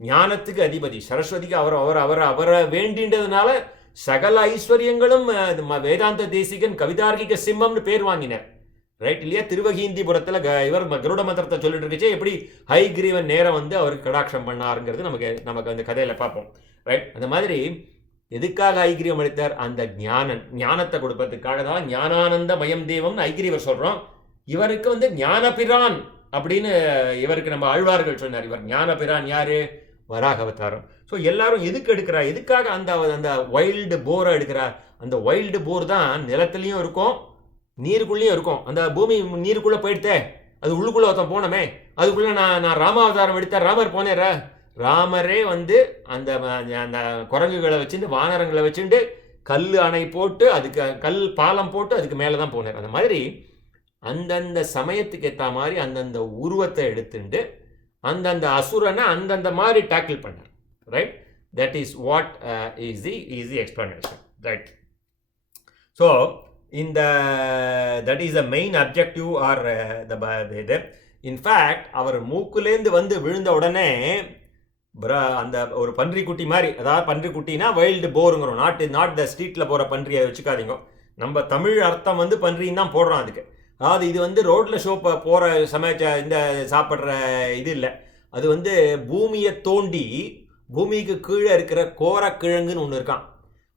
ஞானத்துக்கு அதிபதி சரஸ்வதிக்கு அவரை வேண்டின்றதுனால சகல ஐஸ்வர்யங்களும் வேதாந்த தேசிகன் கவிதார்க்கிக சிம்மம்னு பேர் வாங்கினார். ரைட் இல்லையா? திருவகீந்திபுரத்தில் இவர் கருட மந்திரத்தை சொல்லிட்டு இருக்கச்சே எப்படி ஹைகிரீவன் நேரம் வந்து அவருக்கு கடாட்சம் பண்ணாருங்கிறது நமக்கு அந்த கதையில் பார்ப்போம். ரைட்? அந்த மாதிரி எதுக்காக ஐகிரீவம் அளித்தார்? அந்த ஞானத்தை கொடுப்பதற்காக தான். ஞானானந்த மயம் தேவம்னு ஐகிரீவர் சொல்கிறோம். இவருக்கு வந்து ஞானபிரான் அப்படின்னு இவருக்கு நம்ம ஆழ்வார்கள் சொன்னார். இவர் ஞானபிரான் யாரு? வராக அவதாரம். ஸோ எல்லாரும் எதுக்கு எடுக்கிறா? எதுக்காக அந்த வைல்டு போரை எடுக்கிறா? அந்த வைல்டு போர் தான் நிலத்துலையும் இருக்கும், நீருக்குள்ளேயும் இருக்கும். அந்த பூமி நீருக்குள்ளே போயிடுத்தே, அது உள்ளுக்குள்ளே ஒருத்தன் போனமே, அதுக்குள்ளே நான் ராமாவதாரம் எடுத்தேன். ராமர் போனேற. ராமரே வந்து அந்த குரங்குகளை வச்சுட்டு வானரங்களை வச்சுட்டு கல் அணை போட்டு அதுக்கு கல் பாலம் போட்டு அதுக்கு மேலே தான் போனார். அந்த மாதிரி அந்தந்த சமயத்துக்கு ஏற்ற மாதிரி அந்தந்த உருவத்தை எடுத்துட்டு அந்தந்த அசுரனை அந்தந்த மாதிரி டேக்கிள் பண்ணார். Right? That is what is the explanation. Right? So that is the main objective or இது. இன்ஃபேக்ட் அவர் மூக்குலேருந்து வந்து விழுந்த உடனே அந்த ஒரு பன்றிக்குட்டி மாதிரி, அதாவது பன்றிக்குட்டினா வைல்டு போருங்கிறோம். நாட் த ஸ்ட்ரீட்டில் போகிற பன்றியை வச்சுக்காதீங்க. நம்ம தமிழ் அர்த்தம் வந்து பன்றின்னு தான் போடுறோம் அதுக்கு. அதாவது இது வந்து ரோட்டில் ஷோ போகிற இந்த சாப்பிட்ற இது இல்லை. அது வந்து பூமியை தோண்டி பூமிக்கு கீழே இருக்கிற கோரக்கிழங்குன்னு ஒன்று இருக்கான்.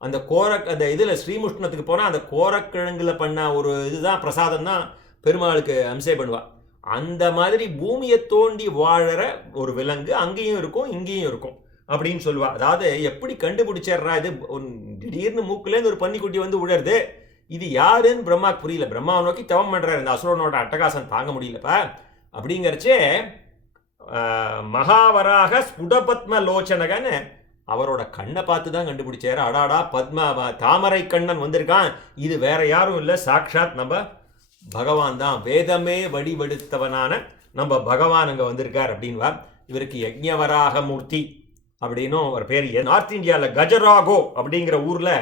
அந்த இதில் ஸ்ரீமுஷ்ணத்துக்கு போனால் அந்த கோரக்கிழங்குல பண்ண ஒரு இதுதான் பிரசாதம் தான் பெருமாளுக்கு அம்சே பண்ணுவாள். அந்த மாதிரி பூமியை தோண்டி வாழற ஒரு விலங்கு அங்கேயும் இருக்கும் இங்கேயும் இருக்கும் அப்படின்னு சொல்லுவா. அதாவது எப்படி கண்டுபிடிச்சிட்றா? இது திடீர்னு மூக்குலேருந்து ஒரு பன்னிக்குட்டி வந்து விழருது, இது யாருன்னு பிரம்மாக்கு புரியல. பிரம்மாவை நோக்கி தவம் பண்ணுறாரு. இந்த அசுரனோட அட்டகாசம் தாங்க முடியலப்பா. அப்படிங்கிறச்சே மகாவராக ஸ்புடபத்ம லோச்சனகன்னு அவரோட கண்ணை பார்த்து தான் கண்டுபிடிச்சாரு. அடாடா, தாமரை கண்ணன் வந்திருக்கான், இது வேற யாரும் இல்லை, சாக்ஷாத் நம்ம பகவான் தான், வேதமே வடிவெடுத்தவனான நம்ம பகவான் அங்கே வந்திருக்கார் அப்படின்வா. இவருக்கு யஜ்ஞவராக மூர்த்தி அப்படின்னும் ஒரு பேர். நார்த் இந்தியாவில் கஜராகோ அப்படிங்கிற ஊரில்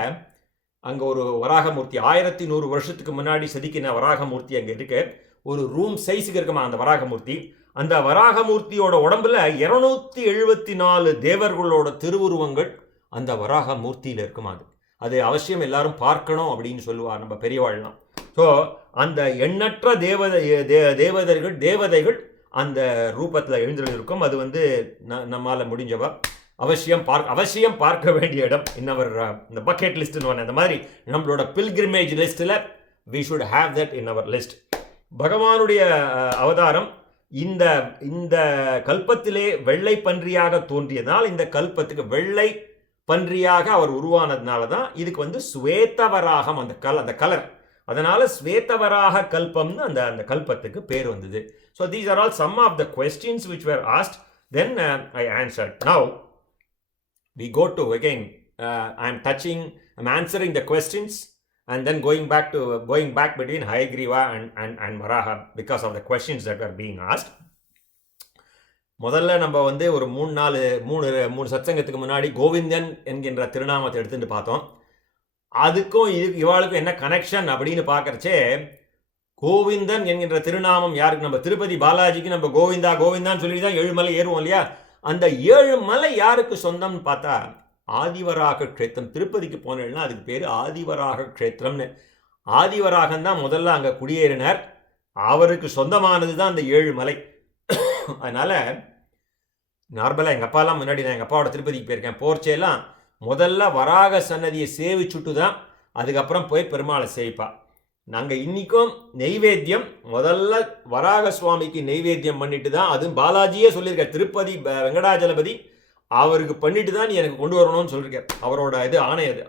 அங்கே ஒரு வராகமூர்த்தி 1100 வருஷத்துக்கு முன்னாடி செதுக்கின வராகமூர்த்தி அங்கே இருக்கு. ஒரு ரூம் சைஸுக்கு இருக்குமா அந்த வராகமூர்த்தி. அந்த வராகமூர்த்தியோட உடம்புல 274 தேவர்களோட திருவுருவங்கள் அந்த வராகமூர்த்தியில் இருக்குமா. அது அவசியம் எல்லாரும் பார்க்கணும் அப்படின்னு சொல்லுவார் நம்ம பெரியவாழ்லாம். ஸோ அந்த எண்ணற்ற தேவதைகள் அந்த ரூபத்தில் எழுந்திருக்கும். அது வந்து நம்மால் முடிஞ்சவா அவசியம் பார்க்க வேண்டிய இடம். இந்த பக்கெட் லிஸ்ட்னு ஒன்று, அந்த மாதிரி நம்மளோட பில்கிரிமேஜ் லிஸ்ட்டில் we should have that in our list. பகவானுடைய அவதாரம் இந்த கல்பத்திலே வெள்ளை பன்றியாக தோன்றியதால், இந்த கல்பத்துக்கு வெள்ளை பன்றியாக அவர் உருவானதுனால தான் இதுக்கு வந்து ஸ்வேதவராகம் அந்த கலர். அதனால ஸ்வேதவராக கல்பம்னு அந்த கல்பத்துக்கு பேர் வந்தது. So these are all some of the questions which were asked. Then I answered. Now we go to again, I'm answering the questions and then going back between Hayagriva and Varaha because of the questions that were being asked. முதல்ல நம்ம வந்து ஒரு மூணு சத்சங்கத்துக்கு முன்னாடி கோவிந்தன் என்கின்ற திருநாமத்தை எடுத்துட்டு பார்த்தோம். அதுக்கும் இவாளுக்கும் என்ன கனெக்ஷன் அப்படின்னு பார்க்கறச்சே, கோவிந்தன் என்கின்ற திருநாமம் யாருக்கு? நம்ம திருப்பதி பாலாஜிக்கு நம்ம கோவிந்தான்னு சொல்லி தான் 7 மலை ஏறுவோம் இல்லையா? அந்த 7 மலை யாருக்கு சொந்தம்னு பார்த்தா ஆதிவராக க்ஷேத்திரம். திருப்பதிக்கு போனேன்னா அதுக்கு பேர் ஆதிவராக க்ஷேத்திரம்னு. ஆதிவராகன் தான் முதல்ல அங்கே குடியேறினார். அவருக்கு சொந்தமானது தான் அந்த 7 மலை. அதனால் நார்மலாக எங்கள் அப்பாலாம் முன்னாடி நான் எங்கள் அப்பாவோட திருப்பதிக்கு போயிருக்கேன். போர்ச்சேலாம் முதல்ல வராக சன்னதியை சேவிச்சுட்டு தான் அதுக்கப்புறம் போய் பெருமாளை சேவிப்பா. நாங்கள் இன்றைக்கும் நெய்வேத்தியம் முதல்ல வராக சுவாமிக்கு நெய்வேத்தியம் பண்ணிட்டு தான், அதுவும் பாலாஜியே சொல்லியிருக்கார், திருப்பதி வெங்கடாஜலபதி அவருக்கு பண்ணிட்டு தான் நீ எனக்கு கொண்டு வரணும்னு சொல்லியிருக்கார். அவரோட இது ஆணை அது.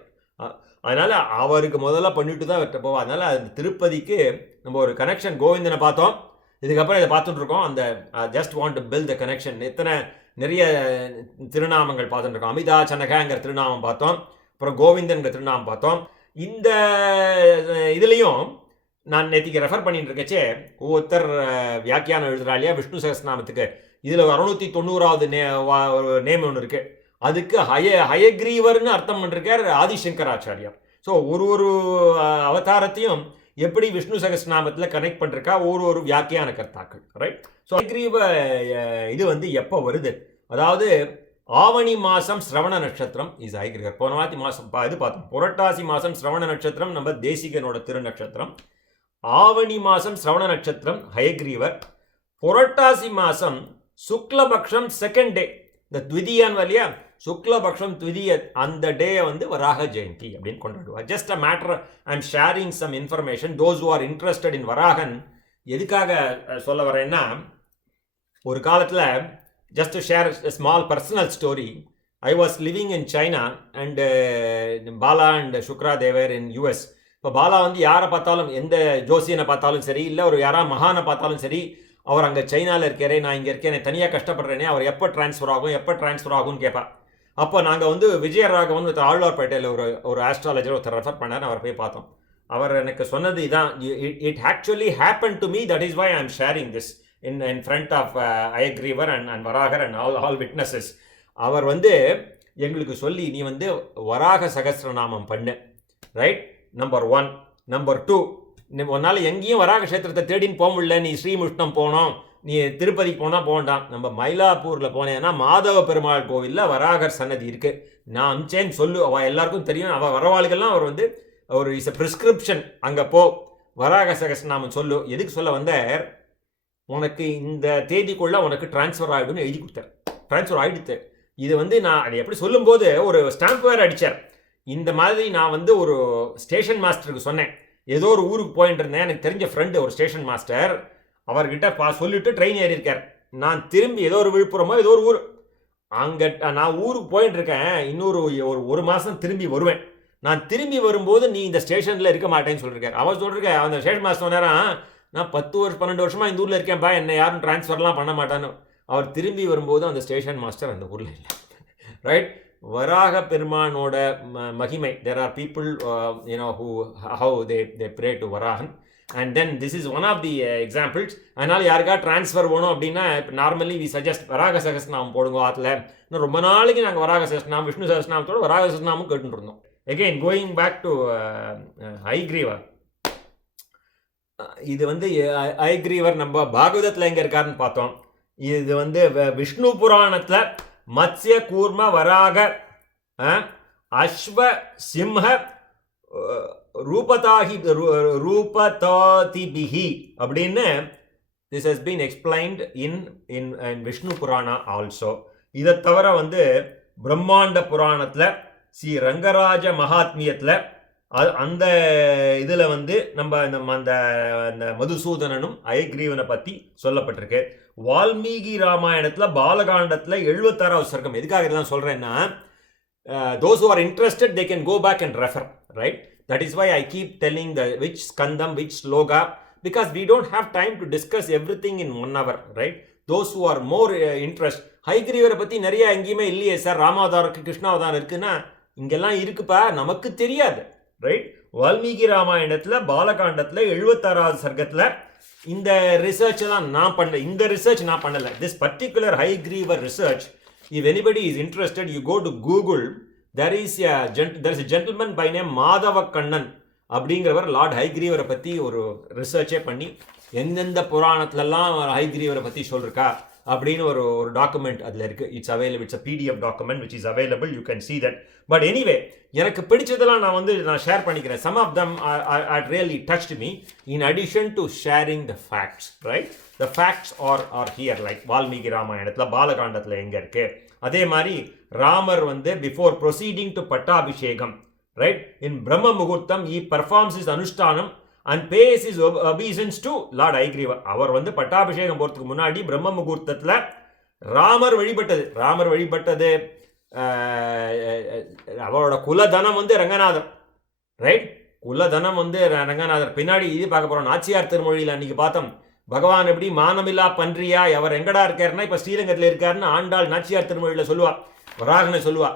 அதனால் அவருக்கு முதல்ல பண்ணிட்டு தான் அவர்கிட்ட போவோம். அதனால் அந்த திருப்பதிக்கு நம்ம ஒரு கனெக்ஷன். கோவிந்தனை பார்த்தோம், இதுக்கப்புறம் இதை பார்த்துட்ருக்கோம். அந்த just want to build the connection. நிறைய திருநாமங்கள் பார்த்துட்டுருக்கோம். அமிதாச்சனகங்கிற திருநாமம் பார்த்தோம், அப்புறம் கோவிந்தன்கிற திருநாமம் பார்த்தோம். இந்த இதுலேயும் நான் நேற்றுக்கு ரெஃபர் பண்ணிட்டு இருக்கச்சே, ஒவ்வொருத்தர் வியாக்கியானம் எழுதுறா இல்லையா விஷ்ணு சகஸ்ரநாமத்துக்கு, இதில் 690வது நேம் ஒன்று இருக்குது. அதுக்கு ஹயக்ரீவர்னு அர்த்தம் பண்ணிருக்கார் ஆதிசங்கராச்சாரியார். ஸோ ஒரு அவதாரத்தையும் எப்படி விஷ்ணு சகஸ்ரநாமத்தில் கனெக்ட் பண்ணிருக்கா ஒரு வியாக்கியான கர்த்தாக்கள், ரைட்? ஸோ ஹயக்ரீவ இது வந்து எப்போ வருது? அதாவது ஆவணி மாதம் சிரவண நட்சத்திரம் இஸ் ஹயக்ரீவர். போன வாத்தி மாதம் இது பார்த்தோம். புரட்டாசி மாதம் சிரவண நட்சத்திரம் நம்ம தேசிகனோட திருநட்சத்திரம். ஆவணி மாதம் சிரவண நட்சத்திரம் ஹயக்ரீவர். புரட்டாசி மாதம் சுக்லபக்ஷம் செகண்ட் டே, இந்த த்விதியான் வழியா சுக்லபக்ஷம் த்விதிய, அந்த டே வந்து வராக ஜெயந்தி அப்படின்னு கொண்டாடுவார். Just a matter, I am sharing some information. Those who are interested in Varahan. எதுக்காக சொல்ல வரேன்னா, ஒரு காலத்தில் just to share a small personal story, I was living in China and Bala and Shukra they were in US. இப்போ பாலா வந்து யாரை பார்த்தாலும், எந்த ஜோசியனை பார்த்தாலும் சரி, இல்லை ஒரு யாரா மகானை பார்த்தாலும் சரி, அவர் அங்கே சைனாவில் இருக்காரே, நான் இங்கே இருக்கேன், தனியாக கஷ்டப்படுறேனே, அவர் எப்போ ட்ரான்ஸ்ஃபர் ஆகும்னு கேட்பா. அப்போ நாங்கள் வந்து விஜயராகவன் ஆழ்வார்பேட்டையில் ஒரு ஆஸ்ட்ராலஜர் ஒருத்தர் ரெஃபர் பண்ணார். அவர் போய் பார்த்தோம். அவர் எனக்கு சொன்னது இதான், it actually happen to me, that is why I am sharing this in front of Hayagrivar and Varagar and all witnesses. அவர் வந்து எங்களுக்கு சொல்லி, நீ வந்து வராக சகஸ்ரநாமம் பண்ணு, ரைட்? நம்பர் 1. நம்பர் 2, உன்னால் எங்கேயும் வராக கஷேத்திரத்தை தேடின்னு போக முடியல, நீ ஸ்ரீமுஷ்ணம் போனோம், நீ திருப்பதிக்கு போனால் போகண்டாம், நம்ம மயிலாப்பூரில் போனேன்னா மாதவ பெருமாள் கோவிலில் வராகர் சன்னதி இருக்குது, நான் அமிச்சேன்னு சொல்லு. அவள் எல்லாருக்கும் தெரியும். அவள் வரவாளுகள்லாம் அவர் வந்து இஸ் எ ப்ரிஸ்கிரிப்ஷன், அங்கே போ வராக சகஸ்ரநாமம் சொல்லு. எதுக்கு சொல்ல வந்தார்? உனக்கு இந்த தேதிக்குள்ளே உனக்கு ட்ரான்ஸ்ஃபர் ஆகிடும்னு எழுதி கொடுத்தார். ட்ரான்ஸ்ஃபர் ஆகிடுத்து. இது வந்து நான் அதை எப்படி சொல்லும்போது ஒரு ஸ்டாம்ப் வேறு அடித்தார். இந்த மாதிரி நான் வந்து ஒரு ஸ்டேஷன் மாஸ்டருக்கு சொன்னேன். ஏதோ ஒரு ஊருக்கு போயிட்டு இருந்தேன், எனக்கு தெரிஞ்ச ஃப்ரெண்டு ஒரு ஸ்டேஷன் மாஸ்டர், அவர்கிட்ட சொல்லிவிட்டு ட்ரெயின் ஏறியிருக்கார். நான் திரும்பி ஏதோ ஒரு விழுப்புரமோ ஏதோ ஒரு ஊர், அங்கே நான் ஊருக்கு போயிட்டு இருக்கேன், ஒரு மாதம் திரும்பி வருவேன், நான் திரும்பி வரும்போது நீ இந்த ஸ்டேஷனில் இருக்க மாட்டேன்னு சொல்லியிருக்கார். அவர் சொல்லியிருக்கேன், அந்த ஸ்டேஷன் மாஸ்டர் நேரம், நான் 12 வருஷமாக இந்த ஊரில் இருக்கேன்ப்பா, என்னை யாரும் ட்ரான்ஸ்ஃபர்லாம் பண்ண மாட்டான்னு. அவர் திரும்பி வரும்போது அந்த ஸ்டேஷன் மாஸ்டர் அந்த ஊரில் இல்லை, ரைட்? வராக பெருமானோட மகிமை. There are people how they pray to Varahan. And then this is one of the examples. அதனால் யாருக்கா ட்ரான்ஸ்ஃபர் வேணும் அப்படின்னா, இப்போ normally we suggest Varaha Sahasranamam போடுங்க ஆற்றுல. இன்னும் ரொம்ப நாளைக்கு நாங்கள் வராக சகஸ்ரநாமம், விஷ்ணு சகஸ்ரநாமத்தோட வராக சகஸ்ரநாமம் கேட்டுட்டு இருந்தோம். Again going back to Hayagrivar. இது வந்து ஹயக்ரீவர் நம்ம பாகவதத்தில் எங்கே இருக்காருன்னு பார்த்தோம். இது வந்து விஷ்ணு புராணத்தில் மத்ஸ்ய கூர்ம வராக அஸ்வ சிம்ஹ ரூபதாதிபிஹி அப்படின்னு this has been explained in Vishnu Purana also. இதை தவிர வந்து பிரம்மாண்ட புராணத்தில் ஸ்ரீ ரங்கராஜ மகாத்மியத்தில் அந்த இதில் வந்து நம்ம அந்த மதுசூதனனும் ஹயக்ரீவனை பற்றி சொல்லப்பட்டிருக்கு. வால்மீகி ராமாயணத்தில் பாலகாண்டத்தில் 76வது சர்க்கம். எதுக்காக இதெல்லாம் சொல்கிறேன்னா, those who are interested they can go back and refer, right? That is why I keep telling which skandam, which sloka, because we don't have time to discuss everything in 1 hour, right? those who are more interest. ஹைகிரீவரை பற்றி நிறைய எங்கேயுமே இல்லையே sir, ராமாவதாரம் கிருஷ்ணாவதாரம் இருக்குன்னா இங்கெல்லாம் இருக்குப்பா, நமக்கு தெரியாது, ரைட்? வால்மீகி ராமாயணத்தில் பாலகாண்டத்தில் 76வது சர்க்கத்தில் இந்த ரிசர்ச் தான் நான் பண்ணல. இந்த ரிசர்ச் நான் பண்ணலை. This particular Hayagrivar research, if anybody is interested, you go to Google. there is a gentleman by name Madhava Kannan அப்படிங்கிறவர் லார்ட் ஹைகிரீவரை பற்றி ஒரு ரிசர்ச்சே பண்ணி எந்தெந்த புராணத்துலலாம் ஹைகிரீவரை பற்றி சொல்லிருக்கா அப்படின்னு ஒரு டாக்குமெண்ட் அதில் இருக்குது. It's available. It's a PDF document which is available. You can see that. But anyway, எனக்கு பிடிச்சதெல்லாம் நான் ஷேர் பண்ணிக்கிறேன். some of them are really touched me in addition to sharing the facts, right? the facts are here, like Valmiki ராமாயணத்தில் பாலகாண்டத்தில் எங்கே இருக்கு. அதே மாதிரி Ramar before proceeding to பட்டாபிஷேகம், right, in Brahma Muhurtam he performs his anushtanam and pays his obeisance to Lord Haigriva. அவர் பட்டாபிஷேகம் போறதுக்கு முன்னாடி பிரம்ம முகூர்த்தத்தில் ராமர் வழிபட்டது அவரோட குலதனம் ரங்கநாதர், ரைட்? குலதனம் ரங்கநாதர். பின்னாடி இது பார்க்க போறோம். நாச்சியார் திருமொழியில் அன்னைக்கு பார்த்தோம், பகவான் எப்படி மானமில்லா பன்றியா, அவர் எங்கடா இருக்காருன்னா இப்போ ஸ்ரீரங்கத்தில் இருக்காருன்னு ஆண்டாள் நாச்சியார் திருமொழியில் சொல்லுவா, வராகனை சொல்லுவா.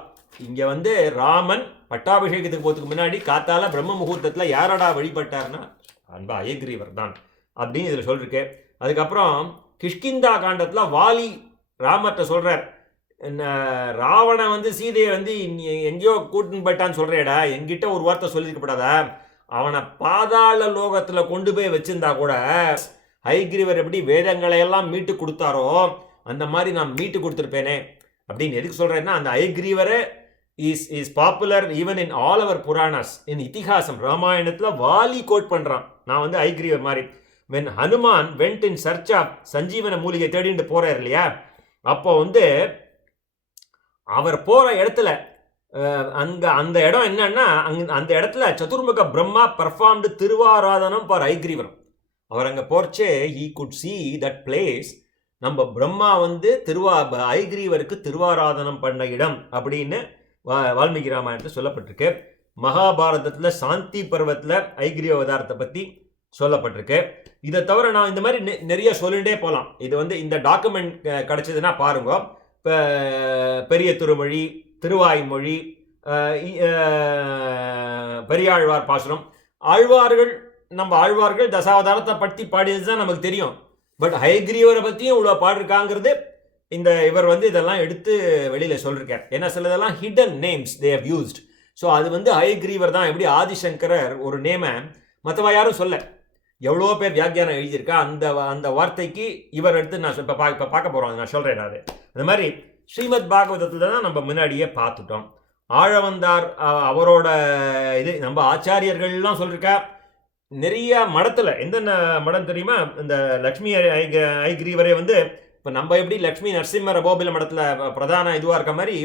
இங்கே ராமன் பட்டாபிஷேகத்துக்கு போகிறதுக்கு முன்னாடி காத்தால பிரம்ம முகூர்த்தத்தில் யாரடா வழிபட்டார்னா அன்பா ஹயக்ரீவர் தான் அப்படின்னு இதில் சொல்லிருக்கு. அதுக்கப்புறம் கிஷ்கிந்தா காண்டத்தில் வாலி ராமர்கிட்ட சொல்கிறார், ராவணன் சீதையை எங்கேயோ கூட்டுன்னு போயிட்டான்னு சொல்கிறேடா, என்கிட்ட ஒரு வார்த்தை சொல்லியிருக்கப்படாதா, அவனை பாதாள லோகத்தில் கொண்டு போய் வச்சிருந்தா கூட ஹயக்ரீவர் எப்படி வேதங்களை எல்லாம் மீட்டு கொடுத்தாரோ அந்த மாதிரி நான் மீட்டு கொடுத்துருப்பேனே அப்படின்னு. எதுக்கு சொல்கிறேன்னா, அந்த ஹயக்ரீவரை is popular even in all our Puranas. in இதிகாசம் ராமாயணத்தில் வாலி கோட் பண்ணுறான். நான் ஹயக்ரீவர் மாதிரி. when Hanuman went in search of சஞ்சீவன மூலிகை தேடிட்டு போகிறார் இல்லையா, அப்போ அவர் போகிற இடத்துல அந்த இடம் என்னன்னா, அந்த இடத்துல சதுர்முக பிரம்மா பர்ஃபார்ம்டு திருவாராதனம் ஃபார் ஹயக்ரீவர். அவர் அங்கே போர்ச்சே he could see that place. நம்ம பிரம்மா ஹயக்ரீவருக்கு திருவாராதனம் பண்ண இடம் அப்படின்னு வால்மீகி ராமாயணத்தில் சொல்லப்பட்டிருக்கு. மகாபாரதத்தில் சாந்தி பர்வத்தில் ஹயக்ரீவ அவதாரத்தை பற்றி சொல்லப்பட்டிருக்கு. இதை தவிர நான் இந்த மாதிரி நிறைய சொல்லிகிட்டே போகலாம். இது இந்த டாக்குமெண்ட் கிடச்சதுன்னா பாருங்க. இப்போ பெரிய திருமொழி, திருவாய்மொழி, பெரியாழ்வார் பாசுரம், நம்ம ஆழ்வார்கள் தசாவதாரத்தை பற்றி பாடியது தான் நமக்கு தெரியும். பட் ஹயக்ரீவரை பற்றியும் இவ்வளோ பாடிருக்காங்கிறது இவர் இதெல்லாம் எடுத்து வெளியில் சொல்லியிருக்கார். ஏன்னா சிலதெல்லாம் hidden names they have used. So அது ஹயக்ரீவர் தான். எப்படி ஆதிசங்கரர் ஒரு நேமை மற்றவா யாரும் சொல்ல, எவ்வளோ பேர் வியாக்கியானம் எழுதியிருக்கா, அந்த வார்த்தைக்கு இவர் எடுத்து நான் இப்போ பார்க்க போகிறோம். நான் சொல்கிறேன். அது மாதிரி ஸ்ரீமத் பாகவதத்தில் தான் நம்ம முன்னாடியே பார்த்துட்டோம். ஆழவந்தார் அவரோட இது நம்ம ஆச்சாரியர்கள்லாம் சொல்லியிருக்கா. நிறைய மடத்தில் எந்தென்ன மடம் தெரியுமா, இந்த லக்ஷ்மி ஹயக்ரீவரே இப்போ நம்ம எப்படி லக்ஷ்மி நரசிம்மர் அபோபில மடத்தில் பிரதான இதுவாக இருக்க மாதிரி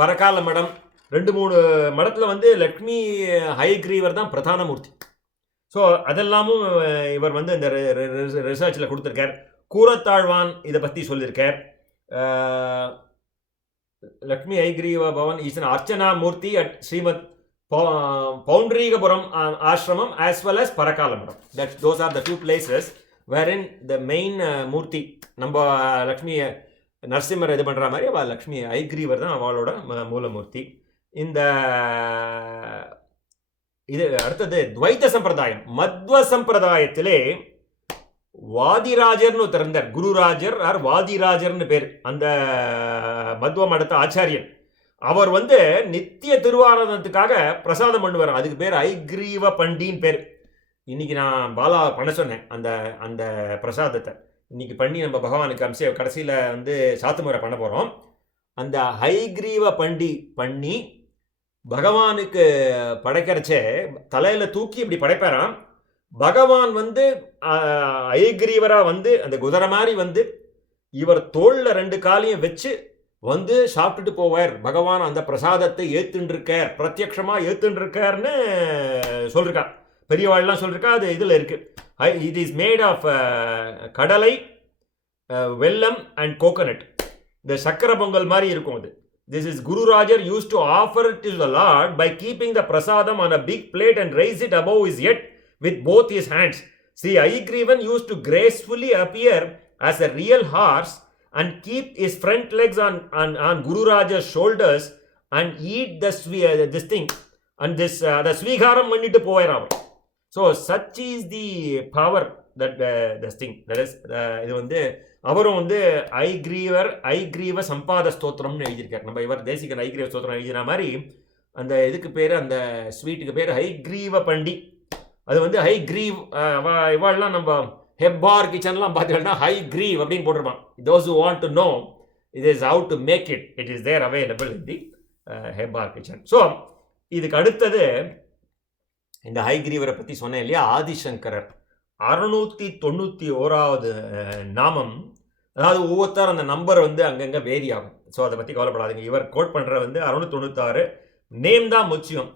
பரகால மடம் 2-3 மடத்தில் லக்ஷ்மி ஹயக்ரீவர் தான் பிரதான மூர்த்தி. ஸோ அதெல்லாமும் இவர் இந்த ரிசர்ச்சில் கொடுத்துருக்கார். கூரத்தாழ்வான் இதை பற்றி சொல்லியிருக்கார். Lakshmi Hayagriva Bhavan is an archana murthy at Srimad Poundarikapuram ashramam as well as Parakalamadam. those are the two places wherein the main murthy நம்ம லக்ஷ்மி நரசிம்மர் இது பண்ணுற மாதிரி அவள் லக்ஷ்மி ஹயக்ரீவர் தான் அவளோட மூலமூர்த்தி. இந்த இது அடுத்தது துவைத்த சம்பிரதாயம். மத்வ சம்பிரதாயத்திலே வாதிராஜர்னு திறந்தார். குருராஜர் ஆர் வாதிராஜர்னு பேர் அந்த மத்வ மடத்த ஆச்சாரியன். அவர் நித்திய திருவாராதனத்துக்காக பிரசாதம் பண்ணுவார். அதுக்கு பேர் ஹயக்ரீவ பண்டின்னு பேர். இன்னைக்கு நான் பாலா பண்ண சொன்னேன் அந்த பிரசாதத்தை. இன்னைக்கு பண்ணி நம்ம பகவானுக்கு கடைசியில் சாத்துமுறை பண்ண போகிறோம். அந்த ஹயக்ரீவ பண்ணி பகவானுக்கு படைக்கிறச்சே தலையில் தூக்கி இப்படி படைப்பாராம். பகவான் ஹயக்ரீவராக அந்த குதிரை மாதிரி இவர் தோளில் 2 காலையும் வச்சு சாப்பிட்டுட்டு போவார். பகவான் அந்த பிரசாதத்தை ஏத்துண்டிருக்கார், பிரத்யக்ஷமாக ஏத்துண்டிருக்கார்னு சொல்லிருக்கா. பெரியவாள்லாம் சொல்லிருக்கா. அது இதில் இருக்கு. இட் இஸ் மேட் ஆஃப் கடலை, வெல்லம் அண்ட் கோகனட். இந்த சக்கரை பொங்கல் மாதிரி இருக்கும் அது. This is Guru Rajar used to offer it to the Lord by keeping the prasadam on a big plate and raise it above his head with both his hands. See, Hayagrivan used to gracefully appear as a real horse and keep his front legs on Guru Raja's shoulders and eat this thing and this the ஸ்வீகாரம் பண்ணிட்டு போயிறான். So such is the power that this thing that is இது வந்து அவரும் வந்து ஐக்ரீவ சம்பாத ஸ்தோத்திரம்னு எழுதியிருக்கார். நம்ம இவர் தேசிகன் ஐக்ரீவ ஸ்தோத்திரம் எழுதின மாதிரி அந்த இதுக்கு பேர், அந்த ஸ்வீட்டுக்கு பேர் ஹைக்ரீவ பண்டி. அது வந்து ஹைக்ரீவ் இவாள்லாம் நம்ம ஹெப்பார் கிச்சன்லாம் பார்த்தீங்கன்னா ஹைக்ரீவ் அப்படின்னு போட்டிருப்பான். those who want to know it is how to make it is there available in the Hebbar kitchen. So இதுக்கு அடுத்தது இந்த ஹைக்ரீவரை பற்றி சொன்னேன் இல்லையா, ஆதிசங்கரர் 691வது நாமம். அதாவது ஒவ்வொருத்தர் அந்த நம்பர் வந்து அங்கங்கே வேரி ஆகும். ஸோ அதை பற்றி கவலைப்படாதுங்க. இவர் கோட் பண்ணுற வந்து 696 நேம் தான் முக்கியம்.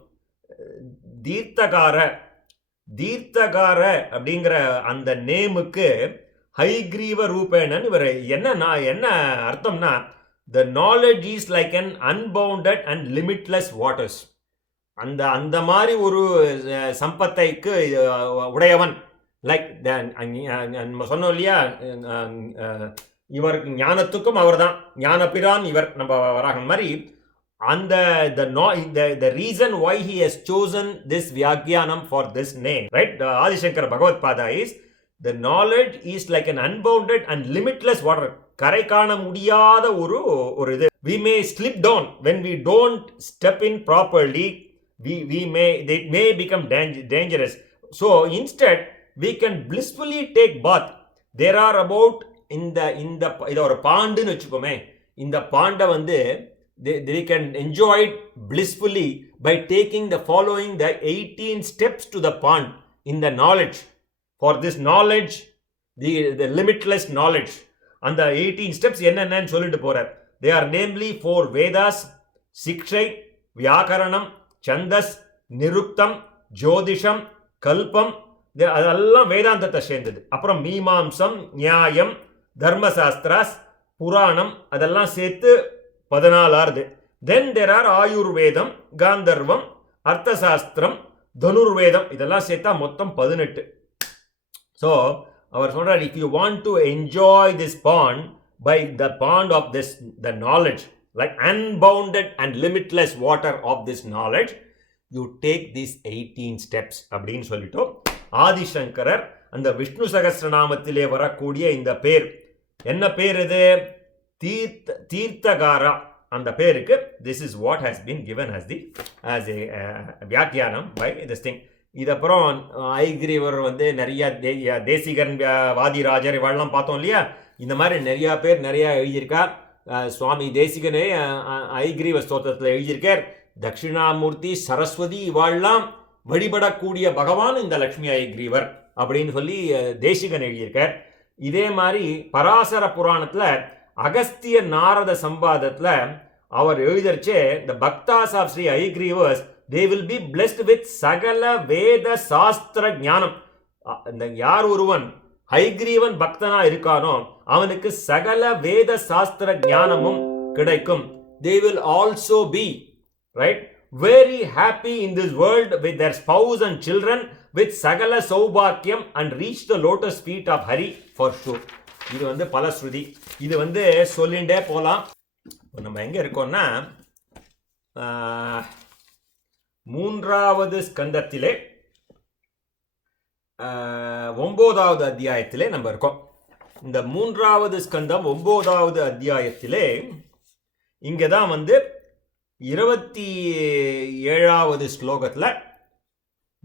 தீர்த்தகார அப்படிங்கிற அந்த நேமுக்கு ஹைக்ரீவ ரூபேணன் இவர் என்ன அர்த்தம்னா, the knowledge is like an unbounded and limitless waters. அந்த மாதிரி ஒரு சம்பத்தைக்கு உடையவன். லைக் நம்ம சொன்னோம் இல்லையா, இவருக்கு ஞானத்துக்கும் அவர் தான் ஞானபிரான் இவர், நம்ம வராக மாதிரி. அந்த the reason why he has chosen this Vyagyanam for this name, right? Adishankara Bhagavad Pada is the knowledge is like an unbounded and limitless water. கரை காண முடியாத ஒரு இது. We may slip down when we don't step in properly. It may become dangerous. So instead we can blissfully take bath. There are about இத ஒரு பாண்டுன்னு வச்சுக்கோமே, இந்த பாண்டை வந்து they can enjoy it blissfully by taking the 18 steps to the pond in the knowledge. For this knowledge, the limitless knowledge, and the 18 steps என்னன்னு சொல்லிட்டு போறார். They are namely 4 Vedas, Sikshay, Vyakaranam, Chandas, Niruktam, Jyotisham, Kalpam. அதெல்லாம் வேதாந்தத்தை சேர்ந்தது. அப்புறம் மீமாம்சம், நியாயம், தர்மசாஸ்திராஸ், புராணம், அதெல்லாம் சேர்த்து 14. Then there are ஆயுர்வேதம், காந்தர்வம், அர்த்தசாஸ்திரம், தனுர்வேதம், இதெல்லாம் சேர்த்தா மொத்தம் 18. ஸோ அவர் சொல்றார், if you want to enjoy this pond by the pond of the knowledge, like unbounded and limitless water of this knowledge, you take these 18 steps அப்படின்னு சொல்லிட்டோம். ஆதிசங்கரர் அந்த விஷ்ணு சகஸ்ரநாமத்திலே வரக்கூடிய இந்த பேர் என்ன பேர்? இது தீர்த்தகாரா. அந்த பேருக்கு this is what has been given as a வியாக்கியானம் by this thing. இதப்புறம் ஐக்ரீவர் வந்து நிறைய தேசிகன், வாதிராஜர் இவெல்லாம் பார்த்தோம் இல்லையா. இந்த மாதிரி நிறையா பேர் நிறையா எழுதியிருக்கா. சுவாமி தேசிகனே ஐக்ரீவ ஸ்தோத்திரத்தில் எழுதியிருக்கார். தட்சிணாமூர்த்தி, சரஸ்வதி இவாள்லாம் வழிபடக்கூடிய பகவான் இந்த லக்ஷ்மி ஐக்ரீவர் அப்படின்னு சொல்லி தேசிகன் எழுதியிருக்கார். இதே மாதிரி பராசர புராணத்தில் அகஸ்திய நாரத சம்பாதத்தில் அவர் எழுதிருச்சே, the bhaktas of Sri Haigrivas, they will be blessed with சகல வேத சாஸ்திர ஞானம். இந்த யார் ஒருவன் ஹைக்ரீவன் பக்தனா இருக்கானோ அவனுக்கு சகல வேத சாஸ்திர ஞானமும் கிடைக்கும். They will also be, right, very happy in this world with their spouse and children with சகல சௌபாக்கியம் and reach the lotus feet of Hari for sure. இது வந்து பலஸ்ருதி. இது வந்து சொல்லிண்டே போகலாம். நம்ம எங்கே இருக்கோம்னா 3வது ஸ்கந்தத்திலே 9வது அத்தியாயத்திலே நம்ம இருக்கோம். இந்த 3வது ஸ்கந்தம் 9வது அத்தியாயத்திலே இங்கே தான் வந்து 27வது ஸ்லோகத்தில்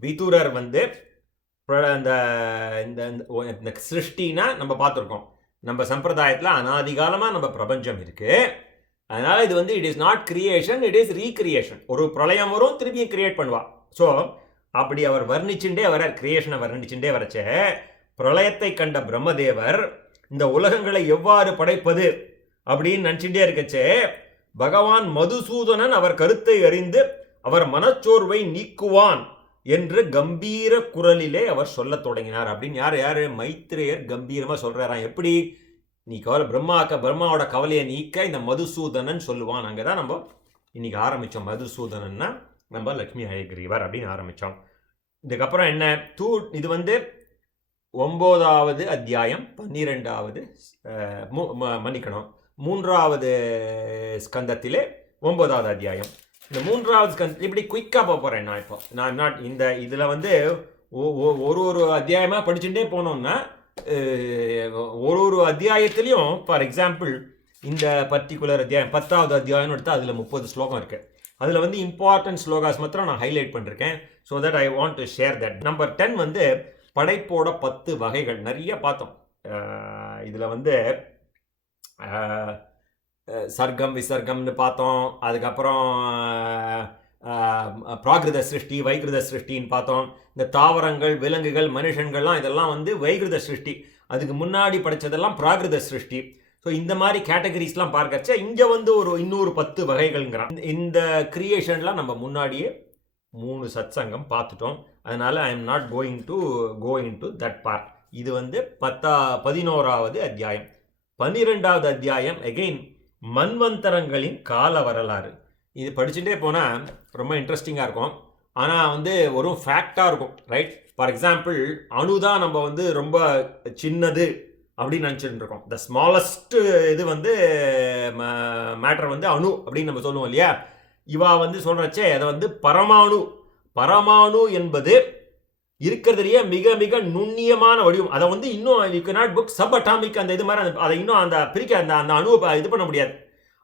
விதுரர் வந்து இந்த சிருஷ்டினா நம்ம பார்த்துருக்கோம். நம்ம சம்பிரதாயத்தில் அனாதிகாலமாக நம்ம பிரபஞ்சம் இருக்கு. அதனால இது வந்து it is not creation, it is recreation. ஒரு பிரளயம் வரும், திருப்பியும் கிரியேட் பண்ணுவா. ஸோ அப்படி அவர் வர்ணிச்சுட்டே வரார், கிரியேஷனை வர்ணிச்சுட்டே வரச்ச பிரளயத்தை கண்ட பிரம்மதேவர் இந்த உலகங்களை எவ்வாறு படைப்பது அப்படின்னு நினச்சிட்டே இருக்கச்சே பகவான் மதுசூதனன் அவர் கருத்தை அறிந்து அவர் மனச்சோர்வை நீக்குவான் என்று கம்பீர குரலிலே அவர் சொல்ல தொடங்கினார். அப்படின்னு யார் மைத்ரேயர் கம்பீரமாக சொல்கிறாராம். எப்படி? நீ பிரம்மாவோட கவலையை நீக்க இந்த மதுசூதனன் சொல்லுவான். அங்கே தான் நம்ம இன்னைக்கு ஆரம்பித்தோம். மதுசூதனன்னா நம்ம லக்ஷ்மி ஹயக்ரீவர் அப்படின்னு ஆரம்பித்தோம். இதுக்கப்புறம் என்ன இது வந்து 9வது அத்தியாயம் 12வது மன்னிக்கணும் 3வது ஸ்கந்தத்திலே 9வது அத்தியாயம். இந்த 3வது ஸ்கந்தத்தில் இப்படி குயிக்காக போக போகிறேன். நான் இப்போ நான் இந்த இதில் வந்து ஒரு அத்தியாயமாக படிச்சுட்டே போனோம்னா ஒரு அத்தியாயத்துலேயும் ஃபார் எக்ஸாம்பிள் இந்த பர்டிகுலர் அத்தியாயம் 10வது அத்தியாயம்னு எடுத்தால் அதில் 30 ஸ்லோகம் இருக்குது. அதில் வந்து இம்பார்ட்டன்ட் ஸ்லோகாஸ் மாத்திரம் நான் ஹைலைட் பண்ணிருக்கேன். So that I want to share that. Number 10 வந்து படைப்போட 10 வகைகள் நிறைய பார்த்தோம். இதில் வந்து சர்க்கம் விசர்க்கம்னு பார்த்தோம். அதுக்கப்புறம் பிராகிருத சிருஷ்டி வைகிருத சிருஷ்டின்னு பார்த்தோம். இந்த தாவரங்கள் விலங்குகள் மனுஷங்கள்லாம் இதெல்லாம் வந்து வைகிருத சிருஷ்டி. அதுக்கு முன்னாடி படித்ததெல்லாம் பிராகிருத சிருஷ்டி. ஸோ இந்த மாதிரி கேட்டகரிஸ்லாம் பார்க்கச்சா இங்கே வந்து இன்னொரு 10 வகைகள்ங்கிறான். இந்த கிரியேஷன்லாம் நம்ம முன்னாடியே 3 சத்சங்கம் பார்த்துட்டோம். அதனால் I am not going to that part. இது வந்து 11வது அத்தியாயம். 12வது அத்தியாயம் அகெயின் மன்வந்தரங்களின் கால வரலாறு. இது படிச்சுட்டே போனால் ரொம்ப இன்ட்ரெஸ்டிங்காக இருக்கும். ஆனால் வந்து ஒரு ஃபேக்டாக இருக்கும், ரைட்? ஃபார் எக்ஸாம்பிள் அணுதான் நம்ம வந்து ரொம்ப சின்னது அப்படின்னு நினச்சிட்டு இருக்கோம். த ஸ்மாலஸ்ட் இது வந்து மேட்டர் வந்து அணு அப்படின்னு நம்ம சொல்லுவோம் இல்லையா? இவா வந்து சொல்கிறச்சே அதை வந்து பரமாணு என்பது இருக்கிறதுலையே மிக மிக நுண்ணியமான வடிவம். அதை வந்து இன்னும் you cannot book sub atomic அந்த இது மாதிரி அதை இன்னும் அந்த பிரிக்க அந்த அணுவை இது பண்ண முடியாது.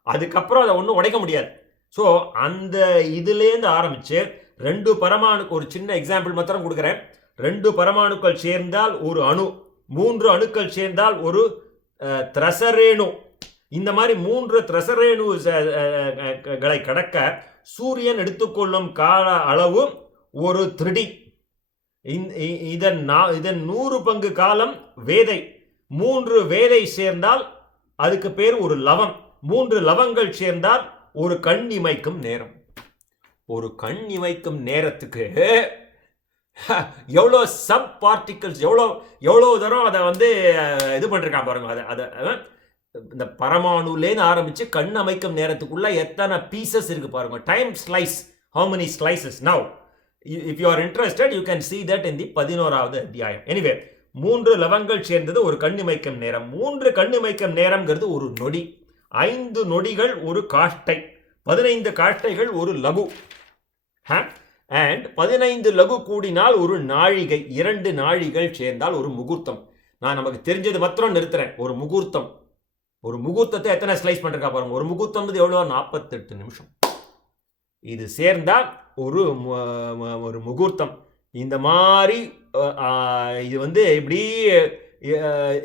அதுக்கப்புறம் அதை ஒன்றும் உடைக்க முடியாது. ஸோ அந்த இதுலேருந்து ஆரம்பித்து 2 பரமாணுக்கு ஒரு சின்ன எக்ஸாம்பிள் மாத்திரம் கொடுக்குறேன். 2 பரமாணுக்கள் சேர்ந்தால் ஒரு அணு, 3 அணுக்கள் சேர்ந்தால் ஒரு திரசரேணு. இந்த மாதிரி 3 திரசரேணுகளை கடக்க சூரியன் எடுத்துக்கொள்ளும் கால அளவு ஒரு திருடி. இதன் 100 பங்கு காலம் வேதை. 3 வேதை சேர்ந்தால் அதுக்கு பேர் ஒரு லவம். 3 லவங்கள் சேர்ந்தால் ஒரு கண் இமைக்கும் நேரம். ஒரு கண் இமைக்கும் நேரத்துக்கு எவ்வளோ சப் பார்ட்டிகல்ஸ் எவ்வளோ தரம் அதை வந்து இது பண்ணிருக்கான் பாருங்க. அதை இந்த பரமாணுலேருந்து ஆரம்பித்து கண் அமைக்கும் நேரத்துக்குள்ள எத்தனை பீசஸ் இருக்கு பாருங்க. Time slice, how many slices now? If you are interested, you can see that in the 11வது அத்தியாயம். எனிவே 3 லவங்கள் சேர்ந்தது ஒரு கண்ணிமைக்கும் நேரம். 3 கண்ணிமைக்கும் நேரம்ங்கிறது ஒரு நொடி. 5 நொடிகள் ஒரு காஷ்டை, 15 காஷ்டைகள் ஒரு லகு. அண்ட் 15 லகு கூடினால் ஒரு நாழிகை, 2 நாழிகள் சேர்ந்தால் ஒரு முகூர்த்தம். நான் நமக்கு தெரிஞ்சது மாத்திரம் நிறுத்துறேன். ஒரு முகூர்த்தத்தை எத்தனை ஸ்லைஸ் பண்ணிருக்கா பாருங்க. ஒரு முகூர்த்தம் எவ்வளோ? 48 நிமிஷம். இது சேர்ந்தா ஒரு முகூர்த்தம். இந்த மாதிரி இது வந்து இப்படி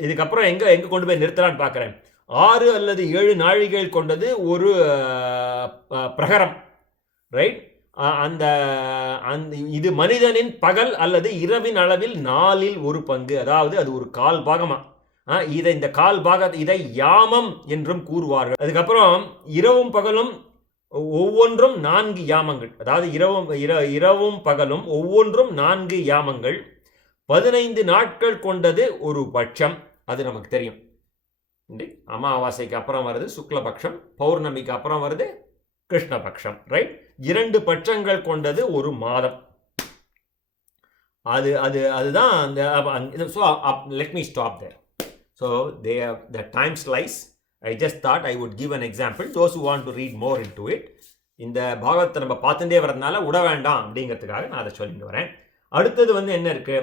இதுக்கப்புறம் எங்க கொண்டு போய் நிறுத்தலான்னு பார்க்குறேன். 6 அல்லது 7 நாழிகைகள் கொண்டது ஒரு பிரகரம், ரைட்? அந்த இது மனிதனின் பகல் அல்லது இரவின் அளவில் 4இல் ஒரு பங்கு, அதாவது அது ஒரு கால் பாகமா. இந்த கால் பாகத்தை இதை யாமம் என்றும் கூறுவார்கள். அதுக்கப்புறம் இரவும் பகலும் ஒவ்வொன்றும் 4 யாமங்கள், அதாவது இரவும் பகலும் ஒவ்வொன்றும் 4 யாமங்கள். 15 நாட்கள் கொண்டது ஒரு பட்சம். அது நமக்கு தெரியும். அமாவாசைக்கு அப்புறம் வருது சுக்லபக்ஷம், பௌர்ணமிக்கு அப்புறம் வருது கிருஷ்ணபக்ஷம், ரைட்? 2 பட்சங்கள் கொண்டது ஒரு மாதம். அதுதான் அந்த. So let me stop there. So they have the time slice. I just thought I would give an example. Those who want to read more into it, இந்த பாகவத்தை நம்ம பார்த்துட்டே வரதுனால விட வேண்டாம் அப்படிங்கிறதுக்காக நான் அதை சொல்லிட்டு வரேன். அடுத்தது வந்து என்ன இருக்கு?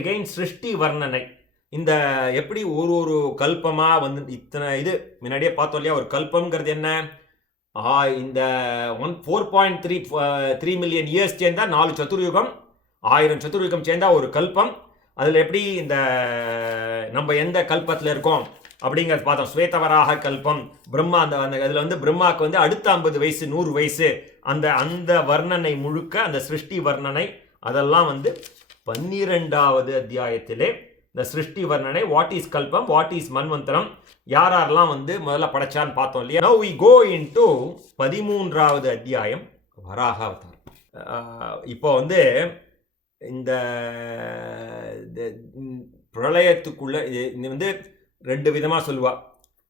எகைன் சிருஷ்டி வர்ணனை. இந்த எப்படி ஒரு கல்பமாக வந்து இத்தனை இது முன்னாடியே பார்த்தோம் இல்லையா? ஒரு கல்பம்ங்கிறது என்ன? இந்த 4.3 மில்லியன் இயர்ஸ் சேர்ந்தா 4 சதுர்யுகம், 1000 சதுர்யுகம் சேர்ந்தா ஒரு கல்பம். அதில் எப்படி இந்த நம்ம எந்த கல்பத்தில் இருக்கோம் அப்படிங்கிறது பார்த்தோம். ஸ்வேதவராக கல்பம், பிரம்மா அந்த அதில் வந்து பிரம்மாவுக்கு வந்து அடுத்த 50 வயசு 100 வயசு அந்த வர்ணனை முழுக்க, அந்த சிருஷ்டி வர்ணனை அதெல்லாம் வந்து 12வது அத்தியாயத்திலே இந்த சிருஷ்டி வர்ணனை. வாட் இஸ் கல்பம், வாட் இஸ் மன்வந்தரம், யாரெல்லாம் வந்து முதல்ல படைச்சான்னு பார்த்தோம் இல்லையா? Now we go into 13வது அத்தியாயம் வராக அவதாரம். இப்போ வந்து இந்த பிரளயத்துக்குள்ள இது வந்து 2 விதமாக சொல்லுவா.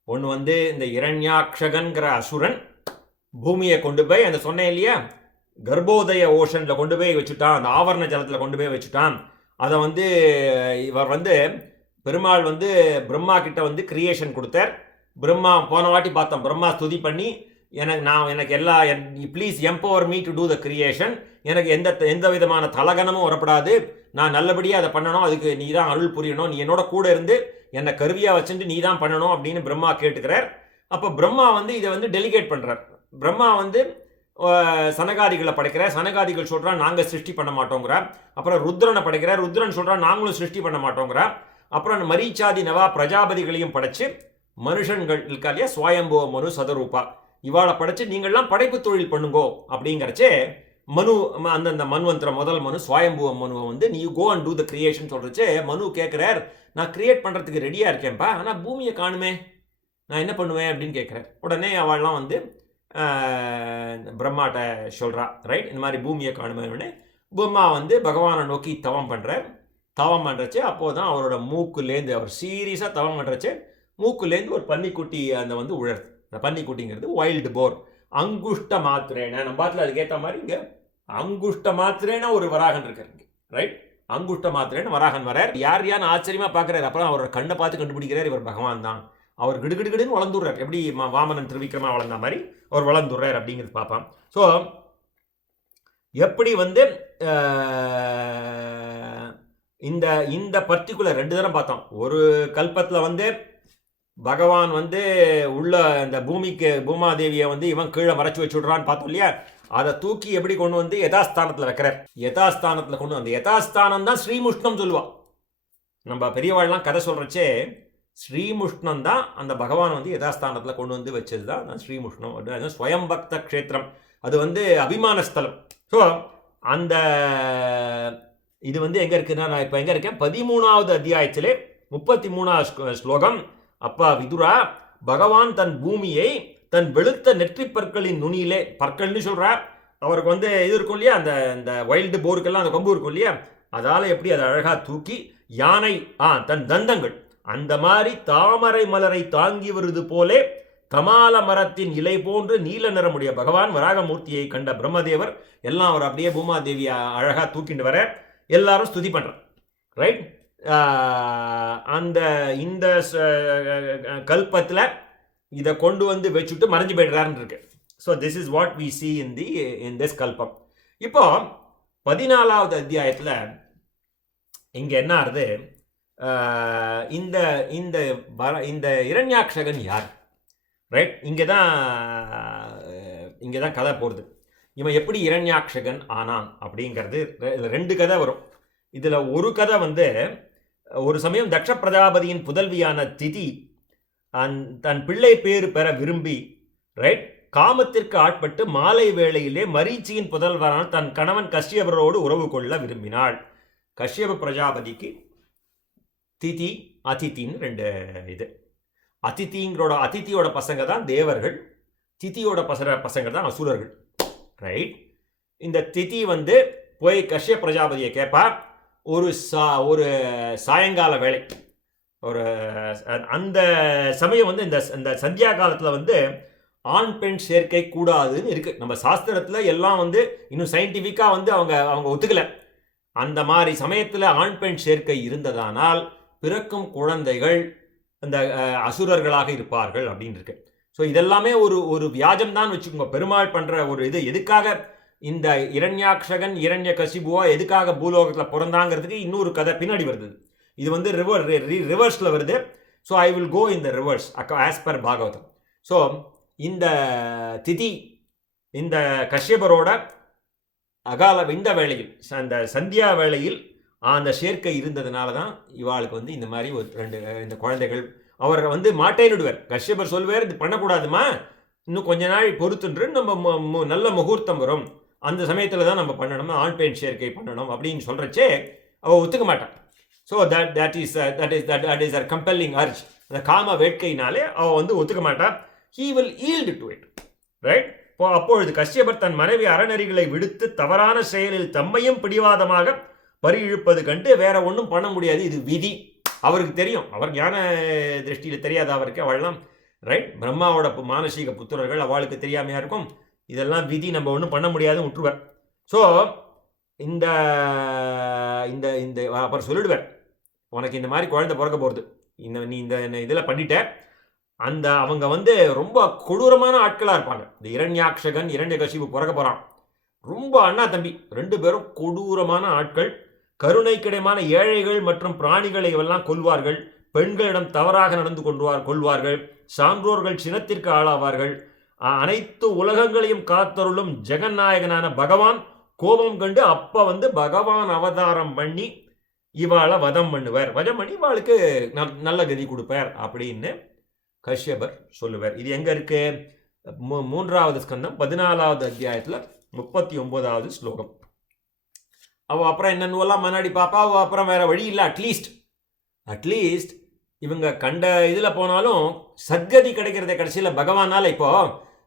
ஒன்று வந்து இந்த இரண்யாக்ஷகன்கிற அசுரன் பூமியை கொண்டு போய் அந்த சொன்னேன் இல்லையா, கர்ப்போதய ஓஷனில் கொண்டு போய் வச்சுட்டான், அந்த ஆவரண ஜலத்தில் கொண்டு போய் வச்சுட்டான். அதை வந்து இவர் வந்து பெருமாள் வந்து பிரம்மா கிட்ட வந்து கிரியேஷன் கொடுத்தார். பிரம்மா போன வாட்டி பார்த்தோம், பிரம்மா ஸ்துதி பண்ணி எனக்கு எல்லா please empower me to do the creation, எனக்கு எந்த விதமான தலகனமும் வரப்படாது, நான் நல்லபடியாக அதை பண்ணணும், அதுக்கு நீ தான் அருள் புரியணும், நீ என்னோட கூட இருந்து என்னை கருவியாக வச்சுட்டு நீ தான் பண்ணணும் அப்படின்னு பிரம்மா கேட்டுக்கிறார். அப்போ பிரம்மா வந்து இதை வந்து டெலிகேட் பண்ணுறார். பிரம்மா வந்து சனகாதிகளை படைக்கிறார். சனகாதிகள் சொல்கிறான் நாங்கள் சிருஷ்டி பண்ண மாட்டோங்கிறார். அப்புறம் ருத்ரனை படைக்கிறார். ருத்ரன் சொல்கிறான் நாங்களும் சிருஷ்டி பண்ண மாட்டோங்கிறார். அப்புறம் மரீச்சாதி நவா பிரஜாபதிகளையும் படைச்சு மனுஷன்கள் இருக்கா இல்லையா, சுவயம்போ மனு சதரூபா, இவாளை படைச்சு நீங்கள்லாம் படைப்பு தொழில் பண்ணுங்கோ அப்படிங்கிறச்சே மனு அந்தந்த மன்வந்திரம் முதல் மனு சுவயம்புவ மனுவை வந்து நீ go and do the creation சொல்கிறச்சே மனு கேட்குறார், நான் கிரியேட் பண்ணுறதுக்கு ரெடியாக இருக்கேன்ப்பா, ஆனால் பூமியை காணுமே, நான் என்ன பண்ணுவேன் அப்படின்னு கேட்குறேன். உடனே அவள்லாம் வந்து பிரம்மாட்ட சொல்கிறா, ரைட், இந்த மாதிரி பூமியை காணுமே. பிரம்மா வந்து பகவானை நோக்கி தவம் பண்ணுறார். தவம் பண்ணுறச்சு அப்போது தான் அவரோட மூக்குலேருந்து, அவர் சீரியஸாக தவம் பண்ணுறச்சு மூக்குலேருந்து ஒரு பன்னிக்குட்டி அந்த வந்து உழருது. அந்த பன்னிக்குட்டிங்கிறது வைல்டு போர். அங்குஷ்ட மாத்திரேன, நம்ம பாட்டில் அதுக்கேற்ற மாதிரி இங்கே அங்குஷ்ட மாத்திரேன ஒரு வராகன் இருக்கார் இங்கே, ரைட், அங்குஷ்ட மாத்திரேன்னு வராகன் வரார். யார் ஆச்சரியமாக பார்க்குறாரு. அப்புறம் அவரோட கண்ணை பார்த்து கண்டுபிடிக்கிறார் இவர் பகவான் தான். அவர் கிடுகிடுன்னு வளர்ந்துடுறார். எப்படி வாமனன் திருவிக்கிரமா வளர்ந்த மாதிரி அவர் வளர்ந்துடுறார் அப்படிங்கிறது பார்ப்பான். ஸோ எப்படி வந்து இந்த இந்த பர்டிகுலர் 2 தரம் பார்த்தோம். ஒரு கல்பத்தில் வந்து பகவான் வந்து உள்ள இந்த பூமாதேவியை வந்து இவன் கீழே மறைச்சு வச்சுடுறான்னு பார்த்தோம் இல்லையா, அதை தூக்கி எப்படி கொண்டு வந்து யதாஸ்தானத்தில் வைக்கிறார். யதாஸ்தானத்தில் கொண்டு வந்து, யதாஸ்தானம் தான் ஸ்ரீமுஷ்ணம் சொல்லுவான். நம்ம பெரியவாள்லாம் கதை சொல்கிறச்சே ஸ்ரீமுஷ்ணம் தான் அந்த பகவான் வந்து யதாஸ்தானத்தில் கொண்டு வந்து வச்சது தான் ஸ்ரீமுஷ்ணம். அது ஸ்வயம்பக்த க்ஷேத்திரம், அது வந்து அபிமான ஸ்தலம். ஸோ அந்த இது வந்து எங்கே இருக்குன்னா, நான் இப்போ எங்கே இருக்கேன், 13வது அத்தியாயத்திலே 33வது ஸ்லோகம். அப்பா விதுரா, பகவான் தன் பூமியை தன் வெளுத்த நெற்றி பற்களின் நுனியிலே, பற்கள்னு சொல்கிறா, அவருக்கு வந்து இது இருக்கும் இல்லையா, அந்த வைல்டு போருக்கெல்லாம் அந்த கொம்பு இருக்கும் இல்லையா, அதால் எப்படி அதை அழகாக தூக்கி யானை தன் தந்தங்கள் அந்த மாதிரி தாமரை மலரை தாங்கி வருது போலே கமால மரத்தின் இலை போன்று நீல நிறமுடைய பகவான் வராகமூர்த்தியை கண்ட பிரம்மதேவர் எல்லாம் அவர் அப்படியே பூமாதேவியை அழகாக தூக்கிட்டு வர எல்லாரும் ஸ்துதி பண்ணுறார், ரைட். அந்த இந்த கல்பத்தில் இதை கொண்டு வந்து வச்சுட்டு மறைஞ்சு போய்டுறாருன்னு இருக்கு. So this is what we see in this கல்பம். இப்போ 14வது அத்தியாயத்தில் இங்கே என்ன ஆகுது, இந்த இந்த இந்த இரண்யாக்ஷகன் யார், ரைட். இங்கே தான் கதை போகிறது. இவன் எப்படி இரண்யாக்ஷகன் ஆனான் அப்படிங்கிறது 2 கதை வரும். இதில் ஒரு கதை வந்து ஒரு சமயம் தக்ஷ பிரஜாபதியின் புதல்வியான திதி தன் பிள்ளை பேறு பெற விரும்பி, ரைட், காமத்திற்கு ஆட்பட்டு மாலை வேளையிலே மரீச்சியின் புதல்வரான தன் கணவன் கஷ்யபரோடு உறவு கொள்ள விரும்பினாள். கஷ்யப பிரஜாபதிக்கு திதி அதித்தின்னு 2 இது. அதித்தியோட பசங்க தான் தேவர்கள், திதியோட பசங்க தான் அசுரர்கள், ரைட். இந்த திதி வந்து போய் கஷ்யப பிரஜாபதியை கேட்பா. ஒரு சாயங்கால வேளை, ஒரு அந்த சமயம் வந்து இந்த சந்தியா காலத்தில் வந்து ஆண் பெண் சேர்க்கை கூடாதுன்னு இருக்குது. நம்ம சாஸ்திரத்தில் எல்லாம் வந்து இன்னும் சயின்டிஃபிக்காக வந்து அவங்க ஒத்துக்கலை. அந்த மாதிரி சமயத்தில் ஆண் பெண் சேர்க்கை இருந்ததானால் பிறக்கும் குழந்தைகள் அந்த அசுரர்களாக இருப்பார்கள் அப்படின்னு இருக்கு. ஸோ இதெல்லாமே ஒரு வியாஜம் தான் வச்சுக்கோங்க. பெருமாள் பண்ணுற ஒரு இது. எதுக்காக இந்த இரண்யாக்ஷகன் இரண்யகசிபுவா எதுக்காக பூலோகத்தில் பிறந்தாங்கிறதுக்கு இன்னொரு கதை பின்னாடி வருது. இது வந்து ரிவர்ஸில் வருது. So I will go in the reverse as per Bhagavatam. So இந்த திதி இந்த கஷ்யபரோட இந்த வேளையில், அந்த சந்தியா வேளையில் அந்த சேர்க்கை இருந்ததுனால தான் இவாளுக்கு வந்து இந்த மாதிரி ஒரு 2 இந்த குழந்தைகள். அவர் வந்து மாட்டேன்னுடுவார். கஷ்யபர் சொல்வார், இது பண்ணக்கூடாதுமா, இன்னும் கொஞ்ச நாள் பொறுத்துன்று நம்ம நல்ல முகூர்த்தம் வரும், அந்த சமயத்தில் தான் நம்ம பண்ணணும், ஆண் பெண் சேர்க்கை பண்ணணும் அப்படின்னு சொல்கிறச்சே அவள் ஒத்துக்க மாட்டான். So that is a compelling urge. அந்த காம வேட்கையினாலே அவள் வந்து ஒத்துக்க மாட்டான். He will yield to it, right. அப்பொழுது கஷ்யபர் தன் மனைவி அறநெறிகளை விடுத்து தவறான செயலில் தம்மையும் பிடிவாதமாக பறி இழுப்பது கண்டு வேற ஒன்றும் பண்ண முடியாது, இது விதி. அவருக்கு தெரியும், அவர் ஞான திருஷ்டியில் தெரியாத அவருக்கு, அவள்லாம் ரைட் பிரம்மாவோட மானசீக புத்திரர்கள், அவளுக்கு தெரியாமையா இருக்கும். இதெல்லாம் விதி, நம்ம ஒன்றும் பண்ண முடியாதுன்னு விட்டுருவார். ஸோ இந்த இந்த இந்த அப்புறம் சொல்லிடுவேன், உனக்கு இந்த மாதிரி குழந்தை பிறக்க போகிறது, நீ இந்த இதில் பண்ணிட்ட. அந்த அவங்க வந்து ரொம்ப கொடூரமான ஆட்களாக இருப்பாங்க. இந்த இரண்யாக்ஷகன் இரண்யகசிபு பிறக்க போகிறான். ரொம்ப அண்ணா தம்பி 2 பேரும் கொடூரமான ஆட்கள். கருணைக்கிடமான ஏழைகள் மற்றும் பிராணிகளை எல்லாம் கொல்வார்கள். பெண்களிடம் தவறாக நடந்து கொள்வார்கள். சான்றோர்கள் சினத்திற்கு ஆளாவார்கள். அனைத்து உலகங்களையும் காத்தருளும் ஜெகநாயகனான பகவான் கோபம் கண்டு அப்ப வந்து பகவான் அவதாரம் பண்ணி இவாளை வதம் பண்ணுவார். வதம் பண்ணி இவாளுக்கு நல்ல கதி கொடுப்பார் அப்படின்னு கஷ்யபர் சொல்லுவார். இது எங்க இருக்கு? 3வது ஸ்கந்தம் 14வது அத்தியாயத்தில் 39வது ஸ்லோகம். அவள் அப்புறம் என்னென்னலாம் மன்னாடி பாப்பா. அவள் அப்புறம் வேற வழி இல்லை. அட்லீஸ்ட் இவங்க கண்ட இதில் போனாலும் சத்கதி கிடைக்கிறத கடைசியில் பகவானால். இப்போ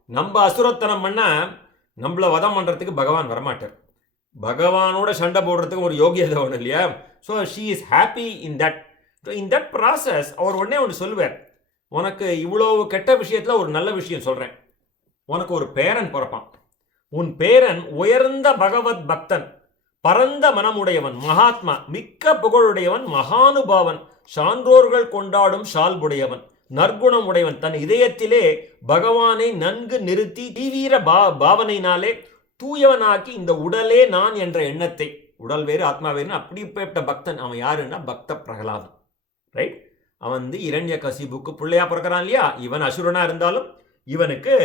நம்ம அசுரத்தனம் பண்ணால் நம்மளை வதம் பண்ணுறதுக்கு பகவான் வரமாட்டார். பகவானோட சண்டை போடுறதுக்கு ஒரு யோகியதை ஒன்று இல்லையா? So she is happy in that process. அவர் உடனே ஒன்று சொல்லுவார், உனக்கு இவ்வளோ கெட்ட விஷயத்தில் ஒரு நல்ல விஷயம் சொல்கிறேன். உனக்கு ஒரு பேரன் பிறப்பான். உன் பேரன் உயர்ந்த பகவத் பக்தன், பரந்த மனமுடையவன், மகாத்மா, மிக்க புகழுடையவன், மகானுபாவன், சான்றோர்கள் கொண்டாடும் சால்புடையவன், நற்குணம் உடையவன், தன் இதயத்திலே பகவானை நன்கு நிறுத்தி தீவிர பாவனையினாலே தூயவனாக்கி இந்த உடலே நான் என்ற எண்ணத்தை, உடல் வேறு ஆத்மா வேறு அப்படிப்பட்ட பக்தன். அவன் யாருன்னா பக்த பிரகலாதன். ரைட்? அவன் வந்து இரண்யகசிபுக்கு பிள்ளையா பிறக்கிறான் இல்லையா? இவன் அசுரனா இருந்தாலும் இவனுக்கு.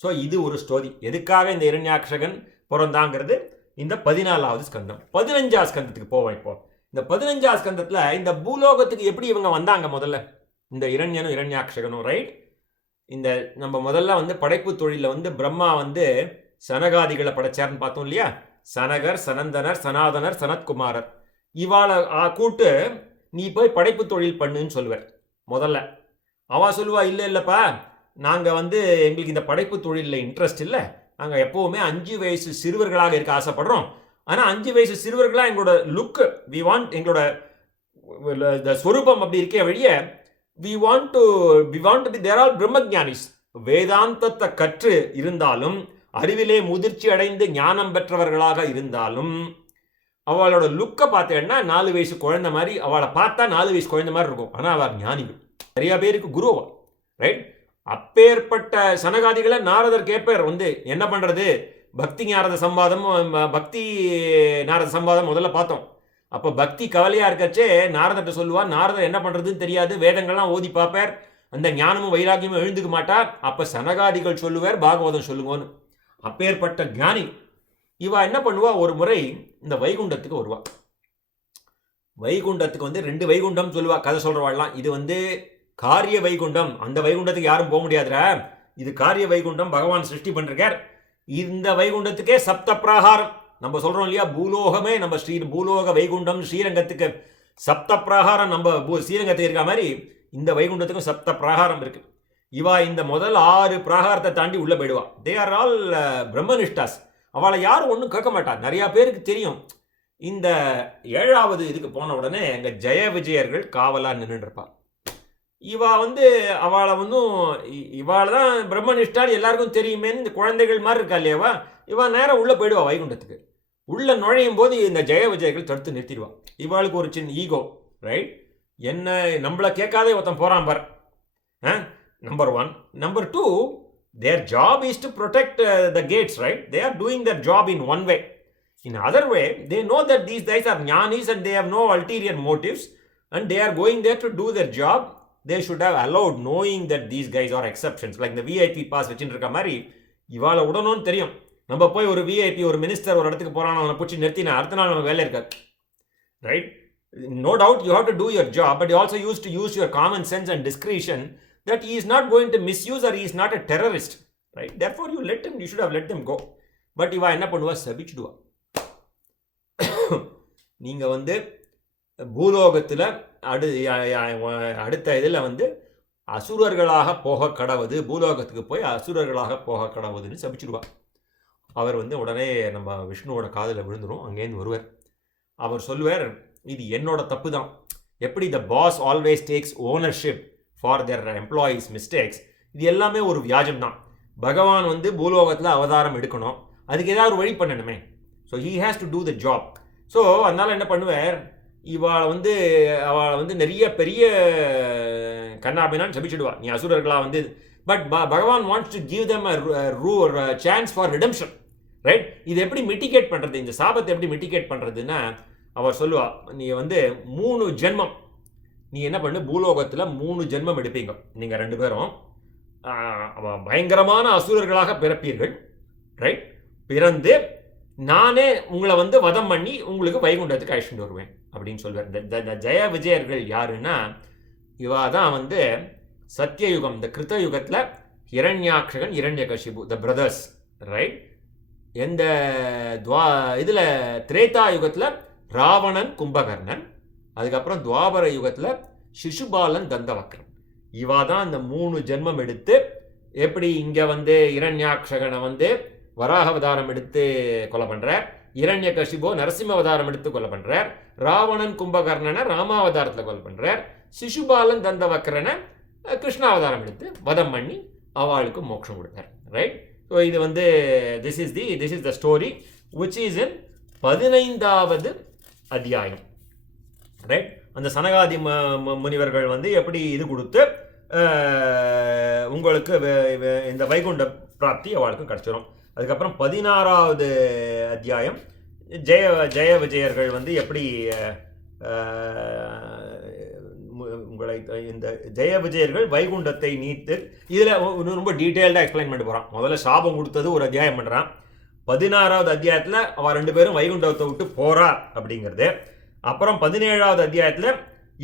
ஸோ இது ஒரு ஸ்டோரி. எதுக்காக இந்த இரண்யாக்ஷகன் பிறந்தாங்கிறது இந்த 14வது ஸ்கந்தம். 15வது ஸ்கந்தத்துக்கு போவோம். இப்போ இந்த 15வது ஸ்கந்தத்தில் இந்த பூலோகத்துக்கு எப்படி இவங்க வந்தாங்க? முதல்ல இந்த இரண்யனும் இரண்யாக்ஷகனும். ரைட்? இந்த நம்ம முதல்ல வந்து படைப்பு தொழிலில் வந்து பிரம்மா வந்து சனகாதிகளை படைச்சார்னு பார்த்தோம் இல்லையா? சனகர், சனந்தனர், சனாதனர், சனத்குமாரர். இவாளை கூட்டு நீ போய் படைப்பு தொழில் பண்ணுன்னு சொல்லுவார். முதல்ல அவா சொல்லுவா, இல்லைப்பா, நாங்கள் வந்து எங்களுக்கு இந்த படைப்பு தொழிலில் இன்ட்ரெஸ்ட் இல்லை. நாங்கள் எப்போவுமே 5 வயசு சிறுவர்களாக இருக்க ஆசைப்படுறோம். ஆனால் 5 வயசு சிறுவர்களாக எங்களோட லுக்கு, வி வாண்ட், எங்களோட ஸ்வரூபம் அப்படி இருக்கே வழிய, we want to be there all பிரம்மஜானிஸ். வேதாந்தத்தை கற்று இருந்தாலும், அறிவிலே முதிர்ச்சி அடைந்து ஞானம் பெற்றவர்களாக இருந்தாலும், அவளோட லுக்கை பார்த்தேன்னா 4 வயசு குழந்தை மாதிரி, அவளை பார்த்தா 4 வயசு குழந்தை மாதிரி இருக்கும். ஆனால் அவள் ஞானிகள், நிறைய பேருக்கு குருவா. ரைட்? அப்பேற்பட்ட சனகாதிகளை நாரதர் கேட்பார் வந்து, என்ன பண்ணுறது? பக்தி நாரத சம்பாதம் முதல்ல பார்த்தோம். அப்போ பக்தி கவலையாக இருக்கச்சே நாரதர்கிட்ட சொல்லுவார். நாரதர் என்ன பண்ணுறதுன்னு தெரியாது, வேதங்கள்லாம் ஓதி பார்ப்பார், அந்த ஞானமும் வைராக்கியமும் எழுந்துக்க மாட்டார். அப்போ சனகாதிகள் சொல்லுவார், பாகவதம் சொல்லுங்கன்னு. அப்பேற்பட்ட ஞானி இவா என்ன பண்ணுவா, ஒரு முறை இந்த வைகுண்டத்துக்கு வருவா. வைகுண்டத்துக்கு வந்து 2 வைகுண்டம் சொல்லுவா கதை சொல்கிறவாள்லாம். இது வந்து காரிய வைகுண்டம். அந்த வைகுண்டத்துக்கு யாரும் போக முடியாதுரா. இது காரிய வைகுண்டம், பகவான் சிருஷ்டி பண்ணிருக்கார். இந்த வைகுண்டத்துக்கே சப்த பிரகாரம் நம்ம சொல்கிறோம் இல்லையா? பூலோகமே நம்ம பூலோக வைகுண்டம் ஸ்ரீரங்கத்துக்கு சப்த பிரகாரம். நம்ம ஸ்ரீரங்கத்துக்கு இருக்க மாதிரி இந்த வைகுண்டத்துக்கும் சப்த பிரகாரம் இருக்கு. இவா இந்த முதல் 6 பிரகாரத்தை தாண்டி உள்ளே போயிடுவா. தே ஆர் ஆல் பிரம்மனிஷ்டாஸ். அவளை யாரும் ஒன்றும் கேட்க மாட்டா. நிறையா பேருக்கு தெரியும். இந்த 7வது இதுக்கு போன உடனே எங்கள் ஜெய விஜயர்கள் காவலாக நின்றுருப்பா. இவா வந்து அவளை வந்தும் இவாள் தான் பிரம்மனிஷ்டான்னு எல்லாருக்கும் தெரியுமேன்னு இந்த குழந்தைகள் மாதிரி இருக்கா இல்லையாவா? இவா நேரம் உள்ளே போயிடுவா வைகுண்டத்துக்கு. உள்ளே நுழையும் போது இந்த ஜெய விஜயர்கள் தடுத்து நிறுத்திடுவா. இவாளுக்கு ஒரு சின்ன ஈகோ. ரைட்? என்ன நம்மளை கேட்காதே ஒருத்தன் போகிறான் பார். Number 1. Number 2, their job is to protect the gates, right? They are doing their job in one way. In other way, they know that these guys are jnanis and they have no ulterior motives and they are going there to do their job. They should have allowed, knowing that these guys are exceptions. Like the VIP pass வச்சுட்டு இருக்க மாதிரி இவாளை உடனும்னு தெரியும். நம்ம போய் ஒரு VIP, ஒரு minister ஒரு இடத்துக்கு போகிறான்னு அவனை பிடிச்சி நிறுத்தினா அடுத்த நாள் நமக்கு வேலை இருக்காது. Right? No doubt you have to do your job, but you also used to use your common sense and discretion that he is not going to misuse or he is not a terrorist. Right? Therefore you should have let them go. But இவா என்ன பண்ணுவா, சபிச்சுடுவா. நீங்கள் வந்து பூலோகத்தில் அடுத்த இதில் வந்து அசுரர்களாக போக கடவுது, பூலோகத்துக்கு போய் அசுரர்களாக போக கடவுதுன்னு சபிச்சுடுவா. அவர் வந்து உடனே நம்ம விஷ்ணுவோட காதில் விழுந்துடும். அங்கேருந்து வருவார். அவர் சொல்லுவார், இது என்னோட தப்பு தான். எப்படி the boss always takes ownership for their employees mistakes, இது எல்லாமே ஒரு வியாஜம் தான். பகவான் வந்து பூலோகத்தில் அவதாரம் எடுக்கணும், அதுக்கு ஏதாவது ஒரு வழி பண்ணணுமே. So he has to do the job. So அதனால் என்ன பண்ணுவார், அவளை வந்து நிறைய பெரிய கண்ணாபினான்னு சபிச்சுடுவா, நீ அசுரர்களா வந்து. பட் பகவான் wants to give them chance for redemption, right? இது எப்படி மிட்டிகேட் பண்ணுறது, இந்த சாபத்தை எப்படி மிட்டிகேட் பண்ணுறதுன்னா, அவர் சொல்லுவா, நீ வந்து 3 ஜென்மம் நீ என்ன பண்ணு, பூலோகத்தில் 3 ஜென்மம் எடுப்பீங்க நீங்கள் 2 பேரும். பயங்கரமான அசுரர்களாக பிறப்பீர்கள், ரைட்? பிறந்து நானே உங்களை வந்து வதம் பண்ணி உங்களுக்கு வைகுண்டத்துக்கு அழைச்சிட்டு வருவேன் அப்படின்னு சொல்லுவார். இந்த ஜெய விஜயர்கள் யாருன்னா, இவா தான் வந்து சத்தியயுகம், இந்த கிருத்த யுகத்தில் ஹிரண்யாக்ஷகன் இரண்யகசிபு, த பிரதர்ஸ், ரைட்? எந்த இதில் திரேதா யுகத்தில் ராவணன் கும்பகர்ணன், அதுக்கப்புறம் துவாபர யுகத்தில் சிசுபாலன் தந்தவக்ரன். இவா தான் இந்த 3 ஜென்மம் எடுத்து, எப்படி இங்கே வந்து இரண்யாக்ஷகனை வந்து வராகவதாரம் எடுத்து கொலை பண்ணுறார், இரண்யகசிபோ நரசிம்மவதாரம் எடுத்து கொலை பண்ணுறார், ராவணன் கும்பகர்ணனை ராமாவதாரத்தில் கொலை பண்ணுறார், சிசுபாலன் தந்தவக்ரனை கிருஷ்ணாவதாரம் எடுத்து வதம் பண்ணி அவளுக்கு மோட்சம் கொடுத்தார், ரைட்? ஸோ இது வந்து this is the story which is in 15வது அத்தியாயம், ரைட்? அந்த சனகாதி முனிவர்கள் வந்து எப்படி இது கொடுத்து உங்களுக்கு இந்த வைகுண்ட பிராப்தி அவளுக்கு கிடச்சிடும். அதுக்கப்புறம் 16வது அத்தியாயம் ஜெய விஜயர்கள் வந்து எப்படி உங்களை இந்த ஜெய விஜயர்கள் வைகுண்டத்தை நீத்து, இதில் ரொம்ப டீட்டெயில்டாக எக்ஸ்பிளைன் பண்ணி போகிறான். முதல்ல சாபம் கொடுத்தது ஒரு அத்தியாயம் பண்ணுறான். 16வது அத்தியாயத்தில் அவள் 2 பேரும் வைகுண்டத்தை விட்டு போறா அப்படிங்கிறது. அப்புறம் 17வது அத்தியாயத்தில்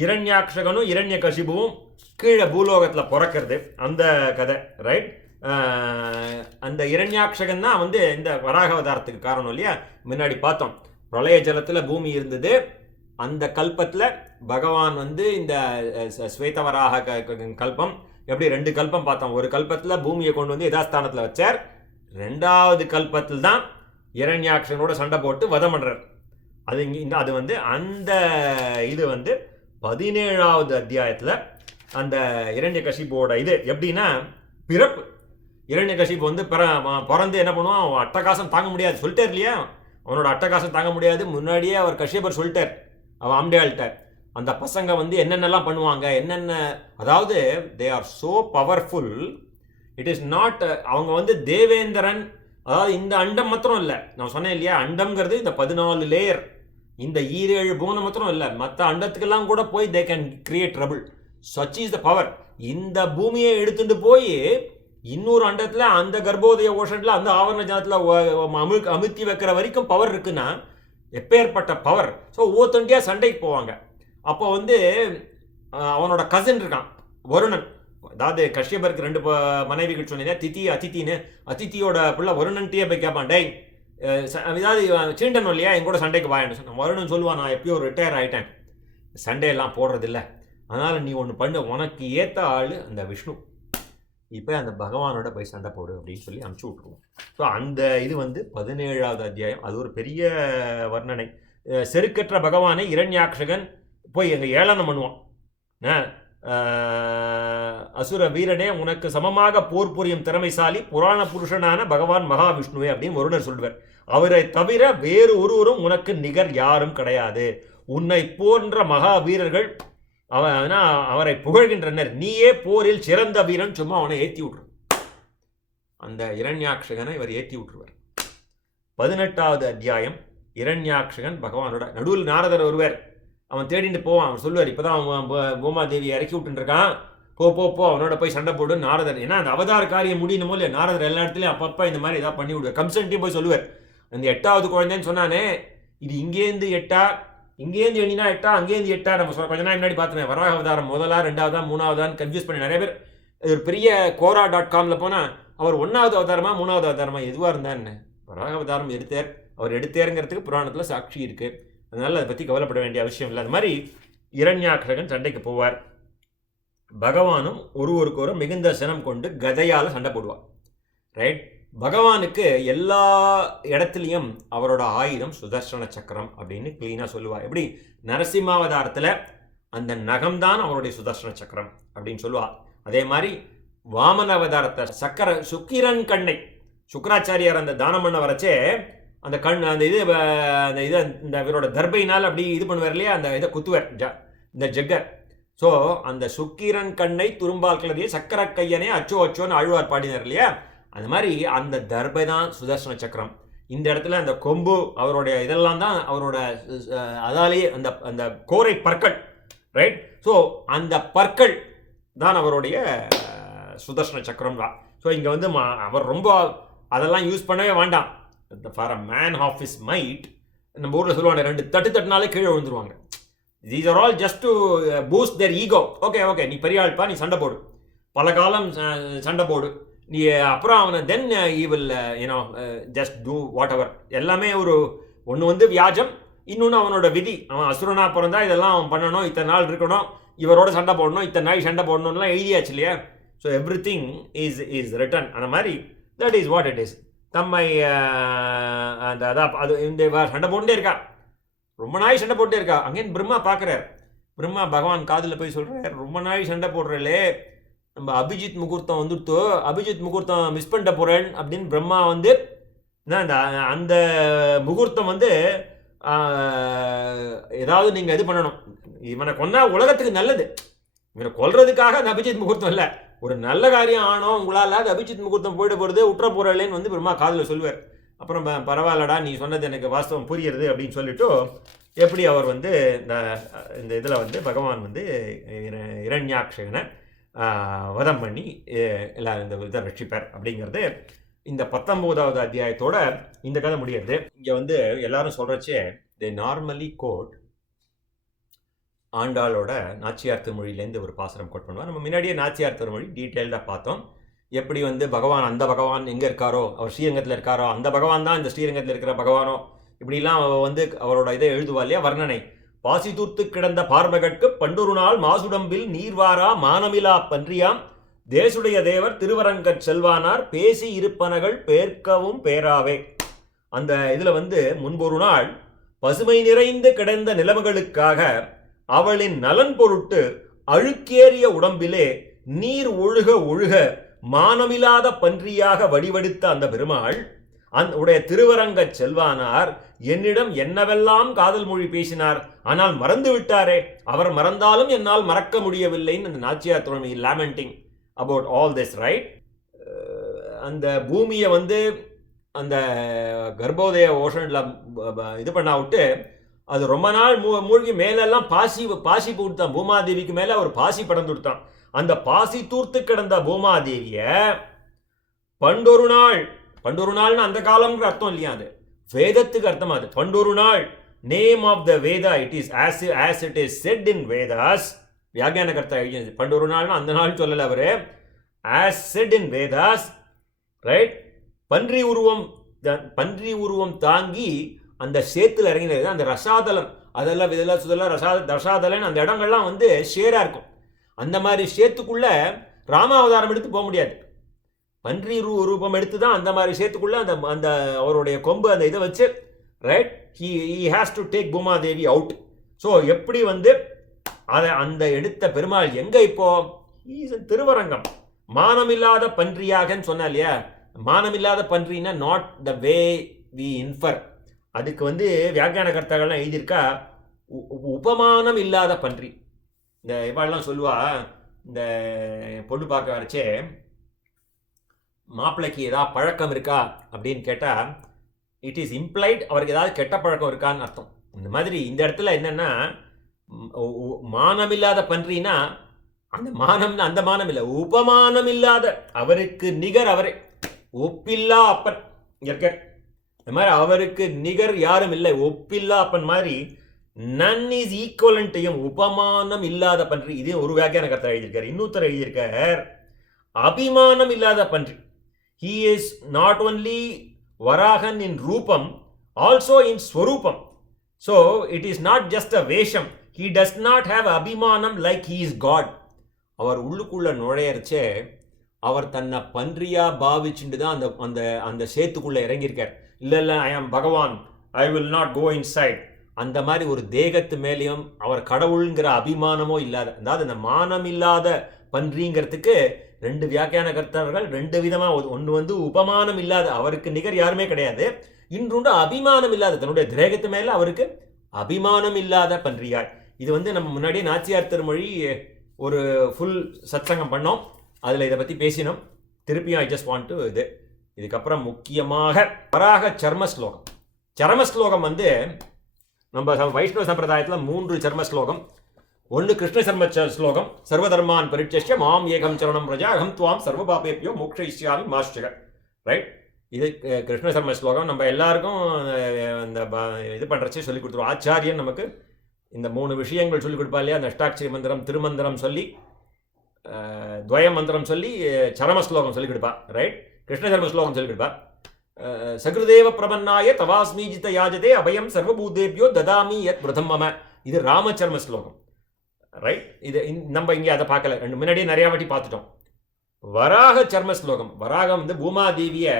இரண்யாக்ஷகனும் இரண்யகசிபுவும் கீழே பூலோகத்தில் பிறக்கிறது, அந்த கதை, ரைட்? அந்த இரண்யாக்ஷகன் தான் வந்து இந்த வராகவதாரத்துக்கு காரணம் இல்லையா? முன்னாடி பார்த்தோம், பிரளய ஜலத்தில் பூமி இருந்தது, அந்த கல்பத்தில் பகவான் வந்து இந்த ஸ்வேதவராக கல்பம், எப்படி 2 கல்பம் பார்த்தோம். ஒரு கல்பத்தில் பூமியை கொண்டு வந்து யதாஸ்தானத்தில் வச்சார், 2வது கல்பத்தில் தான் இரண்யாக்ஷகனோட சண்டை போட்டு வதம் பண்ணுறார். அது வந்து அந்த இது வந்து 17வது அத்தியாயத்தில் அந்த இரண்யகசிபோட இது எப்படின்னா பிறப்பு. இரண்யகசிபு வந்து பிறந்து என்ன பண்ணுவான், அவன் அட்டகாசம் தாங்க முடியாது சொல்லிட்டார் இல்லையா, அவனோட அட்டகாசம் தாங்க முடியாது. முன்னாடியே அவர் கஷ்யபர் சொல்லிட்டார் அவன் ஆம்டேல்கிட்ட, அந்த பசங்க வந்து என்னென்னலாம் பண்ணுவாங்க, என்னென்ன, அதாவது they are so powerful. It is not, அவங்க வந்து தேவேந்திரன், அதாவது இந்த அண்டம் மாத்திரம் இல்லை, நான் சொன்னேன் இல்லையா, அண்டம்ங்கிறது இந்த 14 லேயர், இந்த 7 பூனம் மாத்திரம் இல்லை, மற்ற அண்டத்துக்கெல்லாம் கூட போய் they can create trouble. Such is the power. இந்த பூமியை எடுத்துட்டு போய் இன்னொரு அண்டத்தில் அந்த கர்ப்போதய ஓஷனில் அந்த ஆவரண ஜனத்தில் அமுத்தி வைக்கிற வரைக்கும் பவர் இருக்குன்னா எப்பேற்பட்ட பவர். ஸோ ஒவ்வொருத்தண்டியாக சண்டைக்கு போவாங்க. அப்போ வந்து அவனோட கசின் இருக்கான் வருணன், அதாவது கஷ்யபருக்கு 2 மனைவிகள் சொன்னீங்க, திதி அதித்தின்னு. அதித்தியோட பிள்ளை வருணன்ட்டே போய் கேட்பான், டே ஏதாவது சீண்டனும் இல்லையா, எங்கூட சண்டைக்கு வாயன்னு சொன்னான். வருணன் சொல்லுவான், நான் எப்பயோ ரிட்டையர் ஆகிட்டேன், சண்டையெல்லாம் போடுறதில்ல, அதனால் நீ ஒன்று பண்ணு, உனக்கு ஏற்ற ஆள் அந்த விஷ்ணு, இப்போ அந்த பகவானோட போய் சண்டை போடு அப்படின்னு சொல்லி அனுப்பிச்சி விட்ருவோம். ஸோ அந்த இது வந்து 17வது அத்தியாயம். அது ஒரு பெரிய வர்ணனை. செருக்கற்ற பகவானை இரண்யாக்ஷகன் போய் எங்கள் ஏளனம் பண்ணுவான். அசுர வீரனே, உனக்கு சமமாக போர் புரியும் திறமைசாலி புராண புருஷனான பகவான் மகாவிஷ்ணுவே அப்படின்னு வருணர் சொல்வார். அவரை தவிர வேறு ஒருவரும் உனக்கு நிகர் யாரும் கிடையாது. உன்னை போன்ற மகா வீரர்கள் அவரை புகழ்கின்றனர். நீயே போரில் சிறந்த வீரன். சும்மா அவனை ஏற்றி விட்டுரு, அந்த இரண்யாக்ஷகனை இவர் ஏற்றி விட்டுருவார். 18வது அத்தியாயம் இரண்யாக்ஷகன் பகவானோட நடுவில் நாரதர் வருவார். அவன் தேடிட்டு போவான். அவன் சொல்லுவார், இப்போதான் அவன் பூமாதேவி இறக்கி விட்டுருக்கான், போ போ போ அவனோட போய் சண்டை போடு நாரதர். ஏன்னா அந்த அவதார காரியம் முடியணுமோ இல்லையா, நாரதர் எல்லா இடத்துலையும் அப்பப்போ இந்த மாதிரி ஏதாவது பண்ணி விடுவார். கம்சன்ட்டையும் போய் சொல்லுவார், அந்த 8வது குழந்தைன்னு சொன்னானே, இது இங்கேருந்து 8, இங்கேருந்து எண்ணினா 8, அங்கேருந்து 8. நம்ம கொஞ்ச நாள் முன்னாடி பார்த்தேன், வராக அவதாரம் 1ஆ 2ஆவதா 3ஆவதான்னு கன்ஃபியூஸ் பண்ணி நிறைய பேர். ஒரு பெரிய Quora.comல போனால் அவர் 1வது அவதாரமா 3வது அவதாரமா எதுவாக இருந்தான்னு, வராக அவதாரம் எடுத்தார், அவர் எடுத்தாருங்கிறதுக்கு புராணத்தில் சாட்சி இருக்குது. அதனால் அதை பற்றி கவலைப்பட வேண்டிய அவசியம் இல்லை. அது மாதிரி இரண்யாக்ஷகன் சண்டைக்கு போவார். பகவானும் ஒருவருக்கொரு மிகுந்த சினம் கொண்டு கதையால் சண்டை போடுவார், ரைட்? பகவானுக்கு எல்லா இடத்துலையும் அவரோட ஆயுதம் சுதர்சன சக்கரம் அப்படின்னு கிளீனாக சொல்லுவார். எப்படி நரசிம்மாவதாரத்தில் அந்த நகம்தான் அவருடைய சுதர்சன சக்கரம் அப்படின்னு சொல்லுவார். அதே மாதிரி வாமன அவதாரத்தை சுக்கிரன் கண்ணை சுக்கராச்சாரியார் அந்த தானம் பண்ண வரைச்சே அந்த கண் அந்த இது அந்த இதை இந்த இவரோட தர்பையினால் அப்படி இது பண்ணுவார் இல்லையா, அந்த இதை குத்துவார் இந்த ஜக்கர். ஸோ அந்த சுக்கிரன் கண்ணை துரும்பால் கிளறிய சக்கர கையனே அச்சோ அச்சோன்னு ஆழ்வார் பாடினார் இல்லையா, அந்த மாதிரி அந்த தர்பை தான் சுதர்சன சக்கரம். இந்த இடத்துல அந்த கொம்பு அவருடைய இதெல்லாம் தான் அவரோட அதாலேயே அந்த அந்த கோரை பற்கள், ரைட். ஸோ அந்த பற்கள் தான் அவருடைய சுதர்சன சக்கரம் தான். ஸோ இங்கே வந்து அவர் ரொம்ப அதெல்லாம் யூஸ் பண்ணவே வேண்டாம். For a man of his might, நம்ம ஊரில் சொல்லுவாங்க 2 தட்டு தட்டினாலே கீழே விழுந்துருவாங்க. These are all just to boost their ego. Okay okay, நீ பெரிய ஆள்ப்பா, நீ சண்டை போடு, பல காலம் சண்டை போடு, நீ அப்புறம் அவனை then he will you know just do whatever. எல்லாமே ஒரு ஒன்று வந்து வியாஜம், இன்னொன்று அவனோட விதி. அவன் அசுரனா பிறந்தா இதெல்லாம் அவன் பண்ணணும், இத்தனை நாள் இருக்கணும், இவரோட சண்டை போடணும், இத்தனை நாள் சண்டை போடணும்லாம் எழுதியாச்சு இல்லையா. So every thing is written. அந்த மாதிரி that is what it is. தம்மை அந்த அதான் அது இந்த சண்டை போட்டுட்டே இருக்கா, ரொம்ப நாள் சண்டை போட்டே இருக்கா. அங்கேயும் பிரம்மா பார்க்குறார். பிரம்மா பகவான் காதில் போய் சொல்கிறார், ரொம்ப நாள் சண்டை போடுறலே, நம்ம அபிஜித் முகூர்த்தம் வந்துடுத்தோ, அபிஜித் முகூர்த்தம் மிஸ் பண்ணிட்ட போகிறேன் அப்படின்னு பிரம்மா வந்து அந்த அந்த முகூர்த்தம் வந்து ஏதாவது நீங்கள் இது பண்ணணும், இவனை கொன்னா உலகத்துக்கு நல்லது, இவனை கொல்றதுக்காக அந்த அபிஜித் முகூர்த்தம் இல்லை, ஒரு நல்ல காரியம் ஆனோம் உங்களால் அது அபிஜித் முகூர்த்தம் போயிட போகிறது, உற்ற போகிறலேன்னு வந்து பிரம்மா காதில் சொல்லுவார். அப்புறம் பரவாயில்லடா நீ சொன்னது எனக்கு வாஸ்தவம் புரியுறது அப்படின்னு சொல்லிட்டு எப்படி அவர் வந்து இந்த இதில் வந்து பகவான் வந்து இரண்யாக்ஷகனை வதம் பண்ணி எல்லாரும் இந்த இதை ரட்சிப்பார் அப்படிங்கிறது இந்த 19வது அத்தியாயத்தோட இந்த கதை முடியாது. இங்கே வந்து எல்லாரும் சொல்கிறச்சே தே நார்மலி கோட் ஆண்டாளோட நாச்சியார் திருமொழியிலேருந்து ஒரு பாசுரம் கோட் பண்ணுவார். நம்ம முன்னாடியே நாச்சியார் திருமொழி டீட்டெயில்டாக பார்த்தோம். எப்படி வந்து பகவான் அந்த பகவான் எங்கே இருக்காரோ, அவர் ஸ்ரீரங்கத்தில் இருக்காரோ அந்த பகவான் தான் இந்த ஸ்ரீரங்கத்தில் இருக்கிற பகவானோ, இப்படிலாம் வந்து அவரோட இதை எழுதுவா இல்லையா, வர்ணனை. பாசி தூர்த்து கிடந்த பார்வகற்கு பண்டொரு நாள் மாசுடம்பில் நீர்வாரா மானமிலா பன்றியாம் தேசுடைய தேவர் திருவரங்கச் செல்வானார் பேசி இருப்பனகள் பேர்க்கவும் பேராவே. அந்த இதில் வந்து முன்பொரு நாள் பசுமை நிறைந்து கிடந்த நிலவுகளுக்காக அவளின் நலன் பொருட்டு அழுக்கேறிய உடம்பிலே நீர் ஒழுக ஒழுக மானமில்லாத பன்றியாக வடிவெடுத்த அந்த பெருமாள் உடைய திருவரங்கச் செல்வானார் என்னிடம் என்னவெல்லாம் காதல் மொழி பேசினார், ஆனால் மறந்து விட்டாரே, அவர் மறந்தாலும் என்னால் மறக்க முடியவில்லைன்னு அந்த Nachiyar Thirumozhi lamenting about all this, right. அந்த பூமியை வந்து அந்த கர்ப்போதய ஓஷனில் இது பண்ணா விட்டு அது ரொம்ப நாள் மூழ்கி மேலெல்லாம் பாசி போட்டுத்தான், பூமாதேவிக்கு மேலே அவர் பாசி படந்து கொடுத்தான். அந்த பாசி தூர்த்து கிடந்த பூமாதேவிய பண்டொரு நாள்னு அந்த காலம்ன்ற அர்த்தம் இல்லையா, அது வேதத்துக்கு அர்த்தம். அது பண்டொரு நாள், name of the Veda, it is as it is said in Vedas. வியாக்கியானகர்த்தா எழுதியது பண்டொரு நாள்னு அந்த நாள் சொல்லல அவரு, as said in Vedas, right. பன்றி உருவம் தாங்கி அந்த சேத்துல இறங்கினது அந்த ரசாதலம், அதெல்லாம் இதெல்லாம் சுதெல்லாம் ரசாதலன், அந்த இடங்கள்லாம் வந்து ஷேரா இருக்கும். அந்த மாதிரி சேத்துக்குள்ள ராமாவதாரம் எடுத்து போக முடியாது, பன்றி ரூபம் எடுத்து தான் அந்த மாதிரி சேத்துக்குள்ள அந்த அந்த அவருடைய கொம்பு அந்த இதை வச்சு, right, he has to take Bhoomadevi out. So எப்படி வந்து அதை அந்த எடுத்த பெருமாள் எங்க இப்போ திருவரங்கம், மானமில்லாத பன்றியாகன்னு சொன்னா இல்லையா. மானமில்லாத பன்றின்னா not the way we infer. அதுக்கு வந்து வியாக்கியான கர்த்தாக்கள்லாம் எழுதியிருக்கா உபமானம் இல்லாத பன்றி. இந்த இவாள்லாம் சொல்லுவா, இந்த பொண்ணு பார்க்க வரைச்சே மாப்பிள்ளைக்கு ஏதாவது பழக்கம் இருக்கா அப்படின்னு கேட்டால் இட் இஸ் இம்ப்ளைட் அவருக்கு ஏதாவது கெட்ட பழக்கம் இருக்கான்னு அர்த்தம். இந்த மாதிரி இந்த இடத்துல என்னென்னா மானமில்லாத பன்றினா அந்த மானம்னு அந்த மானம் இல்லை, உபமானம் இல்லாத, அவருக்கு நிகர் அவரே, ஒப்பில்லா அப்பன் இருக்க. இந்த மாதிரி அவருக்கு நிகர் யாரும் இல்லை, ஒப்பில்லா அப்பன் மாதிரி நன் இஸ் ஈக்குவலன்ட்டையும் உபமானம் இல்லாத பன்றி. இதே ஒரு வியாக்கியான கர்த்தா எழுதியிருக்கார். இன்னொருத்தர் எழுதியிருக்கார் அபிமானம் இல்லாத பன்றி. He is not only Varahan in Rupam, also in Swarupam. So it is not just a Vesham. He does not have Abhimanam like he is God. அவர் உள்ளுக்குள்ள நுழையறச்சே அவர் தன்னை பன்றியா பாவிச்சுட்டு தான் அந்த அந்த அந்த சேத்துக்குள்ள இறங்கியிருக்கார். இல்லை I am Bhagavan, I will not go inside. அந்த மாதிரி ஒரு தேகத்து மேலேயும் அவர் கடவுளுங்கிற அபிமானமோ இல்லாத, அதாவது அந்த மானம் இல்லாத பன்றிங்கிறதுக்கு 2 வியாக்கியான கர்த்தர்கள் 2 விதமாக. ஒன்று வந்து உபமானம் இல்லாத, அவருக்கு நிகர் யாருமே கிடையாது. இன்றுண்டு அபிமானம் இல்லாத, தன்னுடைய திரேகத்து மேல அவருக்கு அபிமானம் இல்லாத பன்றியாய். இது வந்து நம்ம முன்னாடியே நாச்சியார் திருமொழி ஒரு ஃபுல் சத்சங்கம் பண்ணோம், அதில் இதை பற்றி பேசினோம். திருப்பியும் ஐ ஜஸ்ட் வாண்ட் டு இதுக்கப்புறம் முக்கியமாக வராக சர்ம ஸ்லோகம். சரம ஸ்லோகம் வந்து நம்ம வைஷ்ணவ சம்பிரதாயத்தில் 3 சர்ம ஸ்லோகம். ஒன்று கிருஷ்ண சர்ம ஸ்லோகம், சர்வதர்மான் பரிச்சஷ்ய மாம் ஏகம் சரணம் பிரஜா அகம் துவாம் சர்வபாபேபியோ மோக்ஷயிஷ்யாமி மாஸ்டக. ரைட், இது கிருஷ்ண சர்ம ஸ்லோகம். நம்ம எல்லாருக்கும் இந்த இது பண்ணுறச்சே சொல்லி கொடுத்துருவோம். ஆச்சாரியன் நமக்கு இந்த 3 விஷயங்கள் சொல்லிக் கொடுப்பா இல்லையா? அந்த அஷ்டாட்சரி மந்திரம், திருமந்திரம் சொல்லி, துவய மந்திரம் சொல்லி, சரம ஸ்லோகம் சொல்லிக் கொடுப்பா. ரைட், கிருஷ்ண சர்ம ஸ்லோகம் சொல்லிக் கொடுப்பா. சகிருதேவ பிரபன்னாய தவாஸ்மீஜித யாஜதே அபயம் சர்வபூதேபியோ ததாமி யத் பிரதம் மம. இது ராமச்சர்ம ஸ்லோகம். ரைட், இது நம்ம இங்கே அதை பார்க்கல, முன்னாடியே நிறையா வாட்டி பார்த்துட்டோம். வராக சர்ம ஸ்லோகம். வராகம் வந்து பூமாதேவியை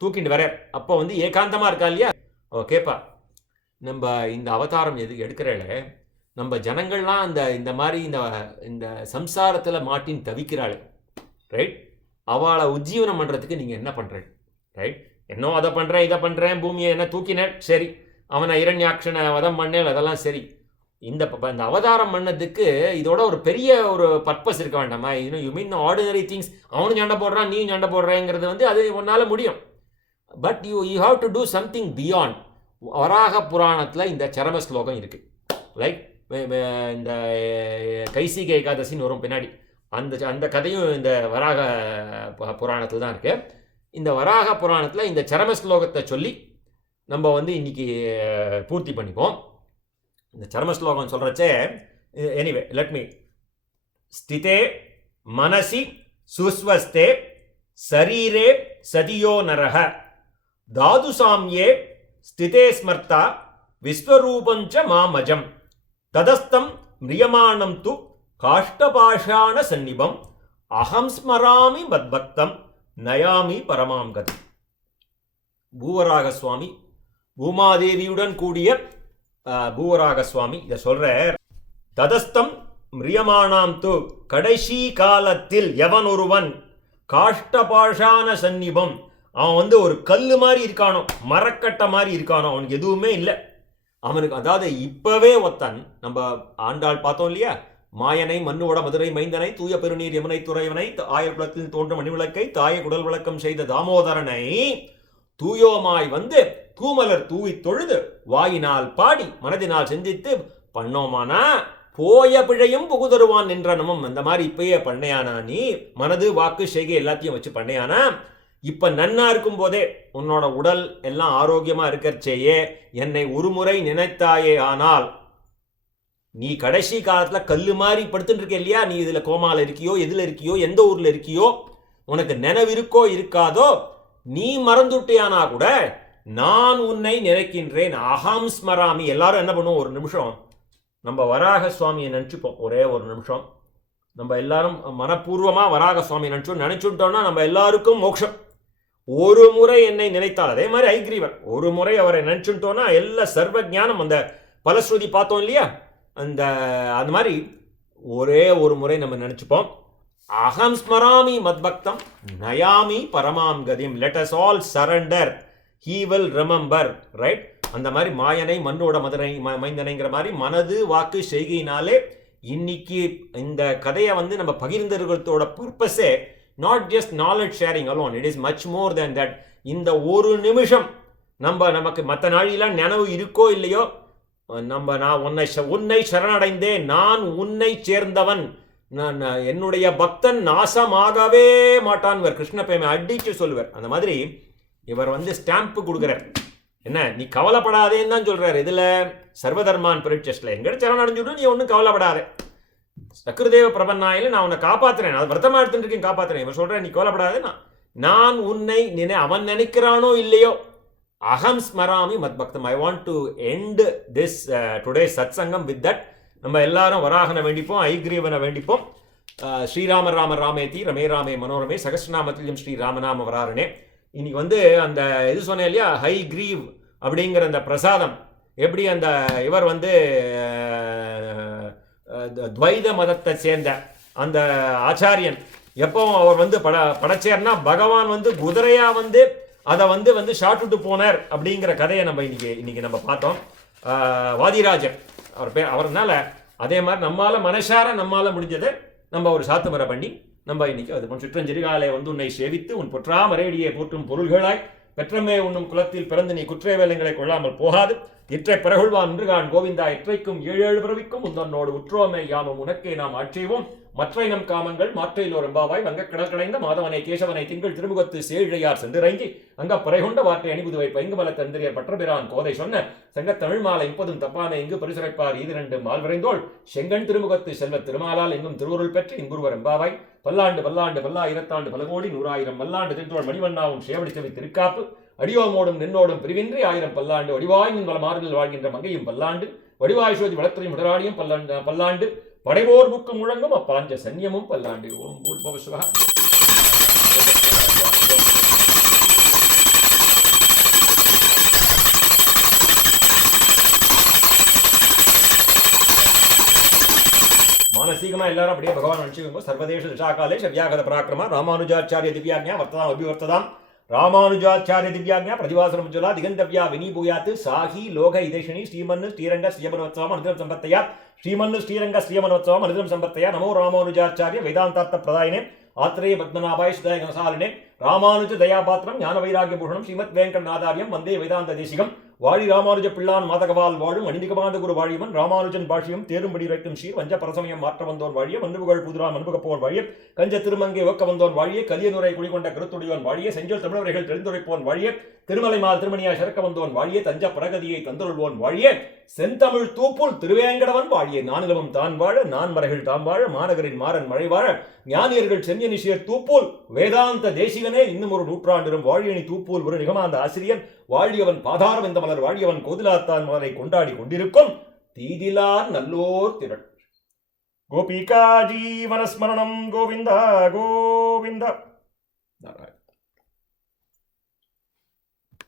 தூக்கிட்டு வர, அப்போ வந்து ஏகாந்தமாக இருக்கா இல்லையா? அவ கேட்பா, நம்ம இந்த அவதாரம் எது எடுக்கிறேல, நம்ம ஜனங்கள்லாம் இந்த மாதிரி இந்த சம்சாரத்தில் மாட்டின்னு தவிக்கிறாள். ரைட், அவளை உஜ்ஜீவனம் பண்ணுறதுக்கு நீங்கள் என்ன பண்ணுறேன்? ரைட், என்னோ அதை பண்ணுறேன் இதை பண்ணுறேன், பூமியை என்ன தூக்கினேன், சரி, அவனை இரண்யாட்சனை வதம் பண்ணேன், அதெல்லாம் சரி. இந்த அவதாரம் பண்ணதுக்கு இதோட ஒரு பெரிய ஒரு பர்பஸ் இருக்க வேண்டாமா? யூ மீன் ஆர்டினரி திங்ஸ், அவனும் சண்டை போடுறான் நீயும் சண்டை போடுறேங்கிறது வந்து அது உன்னால் முடியும். But you have to do something beyond. வராக புராணத்தில் இந்த சரம ஸ்லோகம் இருக்குது. லைக் இந்த கைசிகை ஏகாதசின்னு வரும் பின்னாடி, அந்த கதையும் இந்த வராக புராணத்தில் தான் இருக்குது. இந்த வராக புராணத்தில் இந்த சரம ஸ்லோகத்தை சொல்லி நம்ம வந்து இன்னைக்கு பூர்த்தி பண்ணிப்போம். இந்த சரம ஸ்லோகம் சொல்கிறச்சே, எனிவே லெட் மீ. ஸ்திதே மனசி சுஸ்வஸ்தே சரீரே சதியோ நரஹ தாதுசாம்யே ஸ்திதே ஸ்மர்த்தா விஸ்வரூபஞ்ச மாமஜம் ததஸ்தம் மிரியமானம் து காஷ்டபாஷாண சந்நிபம் அகம் ஸ்மராமி மத்பக்தம் நயாமி பரமாம் கதி. பூவராக சுவாமி, பூமாதேவியுடன் கூடிய பூவராக சுவாமி இதை சொல்றார். ததஸ்தம் மிரியமானாம் து, கடைசி காலத்தில் எவன் ஒருவன் காஷ்டபாஷான சந்நிபம், அவன் வந்து ஒரு கல்லு மாதிரி இருக்கானோ, மரக்கட்டை மாதிரி இருக்கானோ, அவனுக்கு எதுவுமே இல்லை. அவனுக்கு அதாவது இப்பவே ஒத்தன், நம்ம ஆண்டாள் பார்த்தோம் இல்லையா? மாயனை மண்ணுவட மதுரை மைந்தனை தூய பெருநீர் யமுனை துறைவனை ஆயிரக்குளத்தில் தோன்றும் மணிவிளக்கை தாய குடல் விளக்கம் செய்த தாமோதரனை தூயோமாய் வந்து தூமலர் தூவி தொழுது வாயினால் பாடி மனதினால் சிந்தித்து பண்ணோமானா போய பிழையும் புகுதருவான் நின்றனமும். அந்த மாதிரி இப்பயே பண்ணையானா, நீ மனது வாக்கு செய்கை எல்லாத்தையும் வச்சு பண்ணையானா, இப்ப நன்னா இருக்கும் போதே உன்னோட உடல் எல்லாம் ஆரோக்கியமா இருக்கச்சேயே என்னை ஒருமுறை நினைத்தாயே ஆனால், நீ கடைசி காலத்துல கல்லு மாதிரி படுத்துட்டு இருக்க இல்லையா? நீ இதுல கோமால இருக்கியோ, எதுல இருக்கியோ, எந்த ஊர்ல இருக்கியோ, உனக்கு நினைவிருக்கோ இருக்காதோ, நீ மறந்துட்டியானா கூட நான் உன்னை நினைக்கின்றேன். அகம் ஸ்மராமி. எல்லாரும் என்ன பண்ணுவோம், ஒரு நிமிஷம் நம்ம வராக சுவாமியை நினைச்சுப்போம். ஒரே ஒரு நிமிஷம் நம்ம எல்லாரும் மனப்பூர்வமா வராக சுவாமியை நினைச்சுட்டோம்னா நம்ம எல்லாருக்கும் மோட்சம். ஒரு முறை என்னை நினைத்தால், அதே மாதிரி ஐக்ரீவர் ஒரு முறை அவரை நினைச்சுட்டோம்னா எல்லா சர்வ ஞானம், அந்த பலஸ்ருதி பார்த்தோம் இல்லையா? அந்த மாதிரி ஒரே ஒரு முறை நம்ம நினைச்சுப்போம். அகம் ஸ்மராமி மத்பக்தம் நயாமி பரமாம் கதிம். Let us all surrender, he will remember. Right, அந்த மாதிரி மாயனை மண்ணோட மதுரை மைந்தனைங்கிற மாதிரி மனது வாக்கு செய்கையினாலே இன்னைக்கு இந்த கதையை வந்து நம்ம பகிர்ந்ததோட பர்பஸே not just knowledge sharing alone, it is much more than that. இந்த ஒரு நிமிஷம் நமக்கு மற்ற நாளிலாம் நினைவு இருக்கோ இல்லையோ, நான் உன்னை சரணடைந்தேன், நான் உன்னை சேர்ந்தவன், நான் என்னுடைய பக்தன் நாசமாகவே மாட்டான் கிருஷ்ண பேமை அடிச்சு சொல்லுவார். அந்த மாதிரி இவர் வந்து ஸ்டாம்ப் கொடுக்குறார். என்ன, நீ கவலைப்படாதேன்னு தான் சொல்றாரு. இதுல சர்வதர்மான் பரிட்சஸ்ல எங்க சரணடைஞ்சுடும், நீ ஒன்றும் கவலைப்படாதே. சக்கரதேவ பிரபன்னாயில நான் உன்னை காப்பாத்துறேன், அது விரதமா எடுத்துட்டு இருக்கேன், காப்பாத்துறேன். இவன் சொல்றேன், நீ கவலைப்படாதே, நான் உன்னை அவன் நினைக்கிறானோ இல்லையோ, அகம் ஸ்மராமி மத்பக்தம். I want to end this today சத் சங்கம் வித் தட். நம்ம எல்லாரும் வராகனை வேண்டிப்போம், ஐக்ரீவனை வேண்டிப்போம். ஸ்ரீராம ராம ராமேதி ரமே ராமே மனோரமே சகஸ்ரநாமத்திலும் ஸ்ரீ ராமநாம வராரணே. இன்னைக்கு வந்து அந்த இது சொன்னேன் இல்லையா, ஹை கிரீவ் அப்படிங்கிற அந்த பிரசாதம், எப்படி அந்த இவர் வந்து துவைத மதத்தை சேர்ந்த அந்த ஆச்சாரியன் எப்போ அவர் வந்து படைச்சேர்னா, பகவான் வந்து குதிரையா வந்து அதை வந்து ஷார்ட் விட்டு போனார் அப்படிங்கிற கதையை நம்ம இன்னைக்கு நம்ம பார்த்தோம். வாதிராஜர் அவர் பேர். அவர்னால அதே மாதிரி நம்மால முடிஞ்சதை நம்ம ஒரு சாத்துமரை பண்ணி நம்ம இன்னைக்கு அது சிற்றஞ்சிறுகாலை உன்னை சேவித்து உன் பொற்றா மறையடியை போற்றும் பொருள்களாய் பெற்றமே உண்ணும் குலத்தில் பிறந்து நீ குற்ற வேலைகளை கொள்ளாமல் போகாது இற்றை பிறகுள்வான் நின்றுகான் கோவிந்தா இற்றைக்கும் 7 பிறவிக்கும் உந்தன்னோடு உற்றோமை யாமும் உனக்கே நாம் ஆட்சேவோம் மற்றை நம் காமங்கள் மாற்றையிலோர் எம்பாவாய் வங்க கடல் கடைந்த மாதவனை கேசவனை திங்கள் திருமுகத்து சேழையார் சென்றிறங்கி அங்க பறைகொண்ட வார்த்தை அணிபுதுவை பைங்குமல தந்திரியர் பற்றபிரான் கோதை சொன்ன செங்க தமிழ் மாலை 30 தப்பாமை இங்கு பரிசுரைப்பார் 2 மால் விரைந்தோள் செங்கன் திருமுகத்து செல்வ திருமாலால் எங்கும் திருவுருள் பெற்று இங்குருவர் எம்பாவாய் பல்லாண்டு பல்லாயிரத்தாண்டு பல கோடி 100,000 மல்லாண்டு தின்றோள் மணிவண்ணாவும் சேவடி செவி திருக்காப்பு அடியோமோடும் நின்னோடும் பிரிவின்றி 1000 பல்லாண்டு வடிவாய் நின் வளமாறுதல் வாழ்கின்ற மங்கையும் பல்லாண்டு வடிவாய் சோதி வளத்துறையும் உடராடியும் பல்லாண்டு படைவோர் புக்கு முழங்கும் அப்பாஞ்ச சன்னியமும் பல்லாண்டு. ஓம் பூர்வ சிவா. மானசீகமா எல்லாரும் அப்படியே பகவான் நினைச்சுக்கோங்க. சர்வதேச திசாகாலே சவ்யாகத பராக்கிரமா ராமானுஜாச்சாரிய திவ்யாக்ஞா வர்த்ததாம் அபிவர்த்ததாம் ராமானுஜாச்சாரிய திவ்யாக்ஞா பிரதிவாசனம் ஜுலா திகந்தவ்யா வினிபூயாத் சாஹி லோக இதேஷினி ஸ்ரீமன்னு ஸ்ரீரங்க ஸ்ரீமனோத்சவம் அனுதினம் சம்பத்தையா ஸ்ரீமன்னு ஸ்ரீரங்க ஸ்ரீமனோத்சவம் அனுதினம் சம்பத்தையா நமோ ராமானுஜாச்சாரிய வேதாந்தார்த்த பிரதாயினே ஆத்ரேய பத்மநாபாய சுதாய கனசாலினே ராமானுஜ தயாபாத்திரம் ஞான வைராகிய பூஷணம் ஸ்ரீமத் வேங்கடநாதாரியம் வந்தே வேதாந்த தேசிகம் வாழி ராமானுஜ பிள்ளான் மாதகவால் வாழும் அணிதிகமாந்த குரு வாழியவன் ராமானுஜன் பாஷியும் தேரும்படி வைக்கும் ஸ்ரீ வஞ்ச பரசமயம் மாற்ற வந்தோன் வாழிய மண்புகழ் புதுராம் அன்புகப்போன் வாழிய கஞ்ச திருமங்கை ஒக்க வந்தோன் வாழிய கலியனுரை குடிகொண்ட கருத்துடையோன் வாழிய செஞ்சொல் தமிழர்கள் தெரிந்துரைப்போன் வாழிய திருமலைமால் திருமணியாய் சிறக்க வந்தோன் வாழிய தஞ்ச பிரகதியை தந்துருள்வோன் வாழிய செந்தமிழ் தூப்புல் திருவேங்கடவன் வாழிய நானிலமும் தான் வாழ நான் மறைகள் தாம் வாழ மாநகரின் மாறன் மழை வாழ ஞானியர்கள் செஞ்சனிஷியர் தூப்போல் வேதாந்த தேசிகனே இன்னும் ஒரு நூற்றாண்டிலும் வாழியணி தூப்போல் ஒரு நிகமாந்த ஆசிரியன் வாழியவன் பாதாரம் இந்த மலர் வாழியவன் கோதிலாத்தான் மலரை கொண்டாடி கொண்டிருக்கும் தீதிலார் நல்லோர் திரள். கோபிகா ஜீவனஸ்மரணம் கோவிந்தா கோவிந்தா.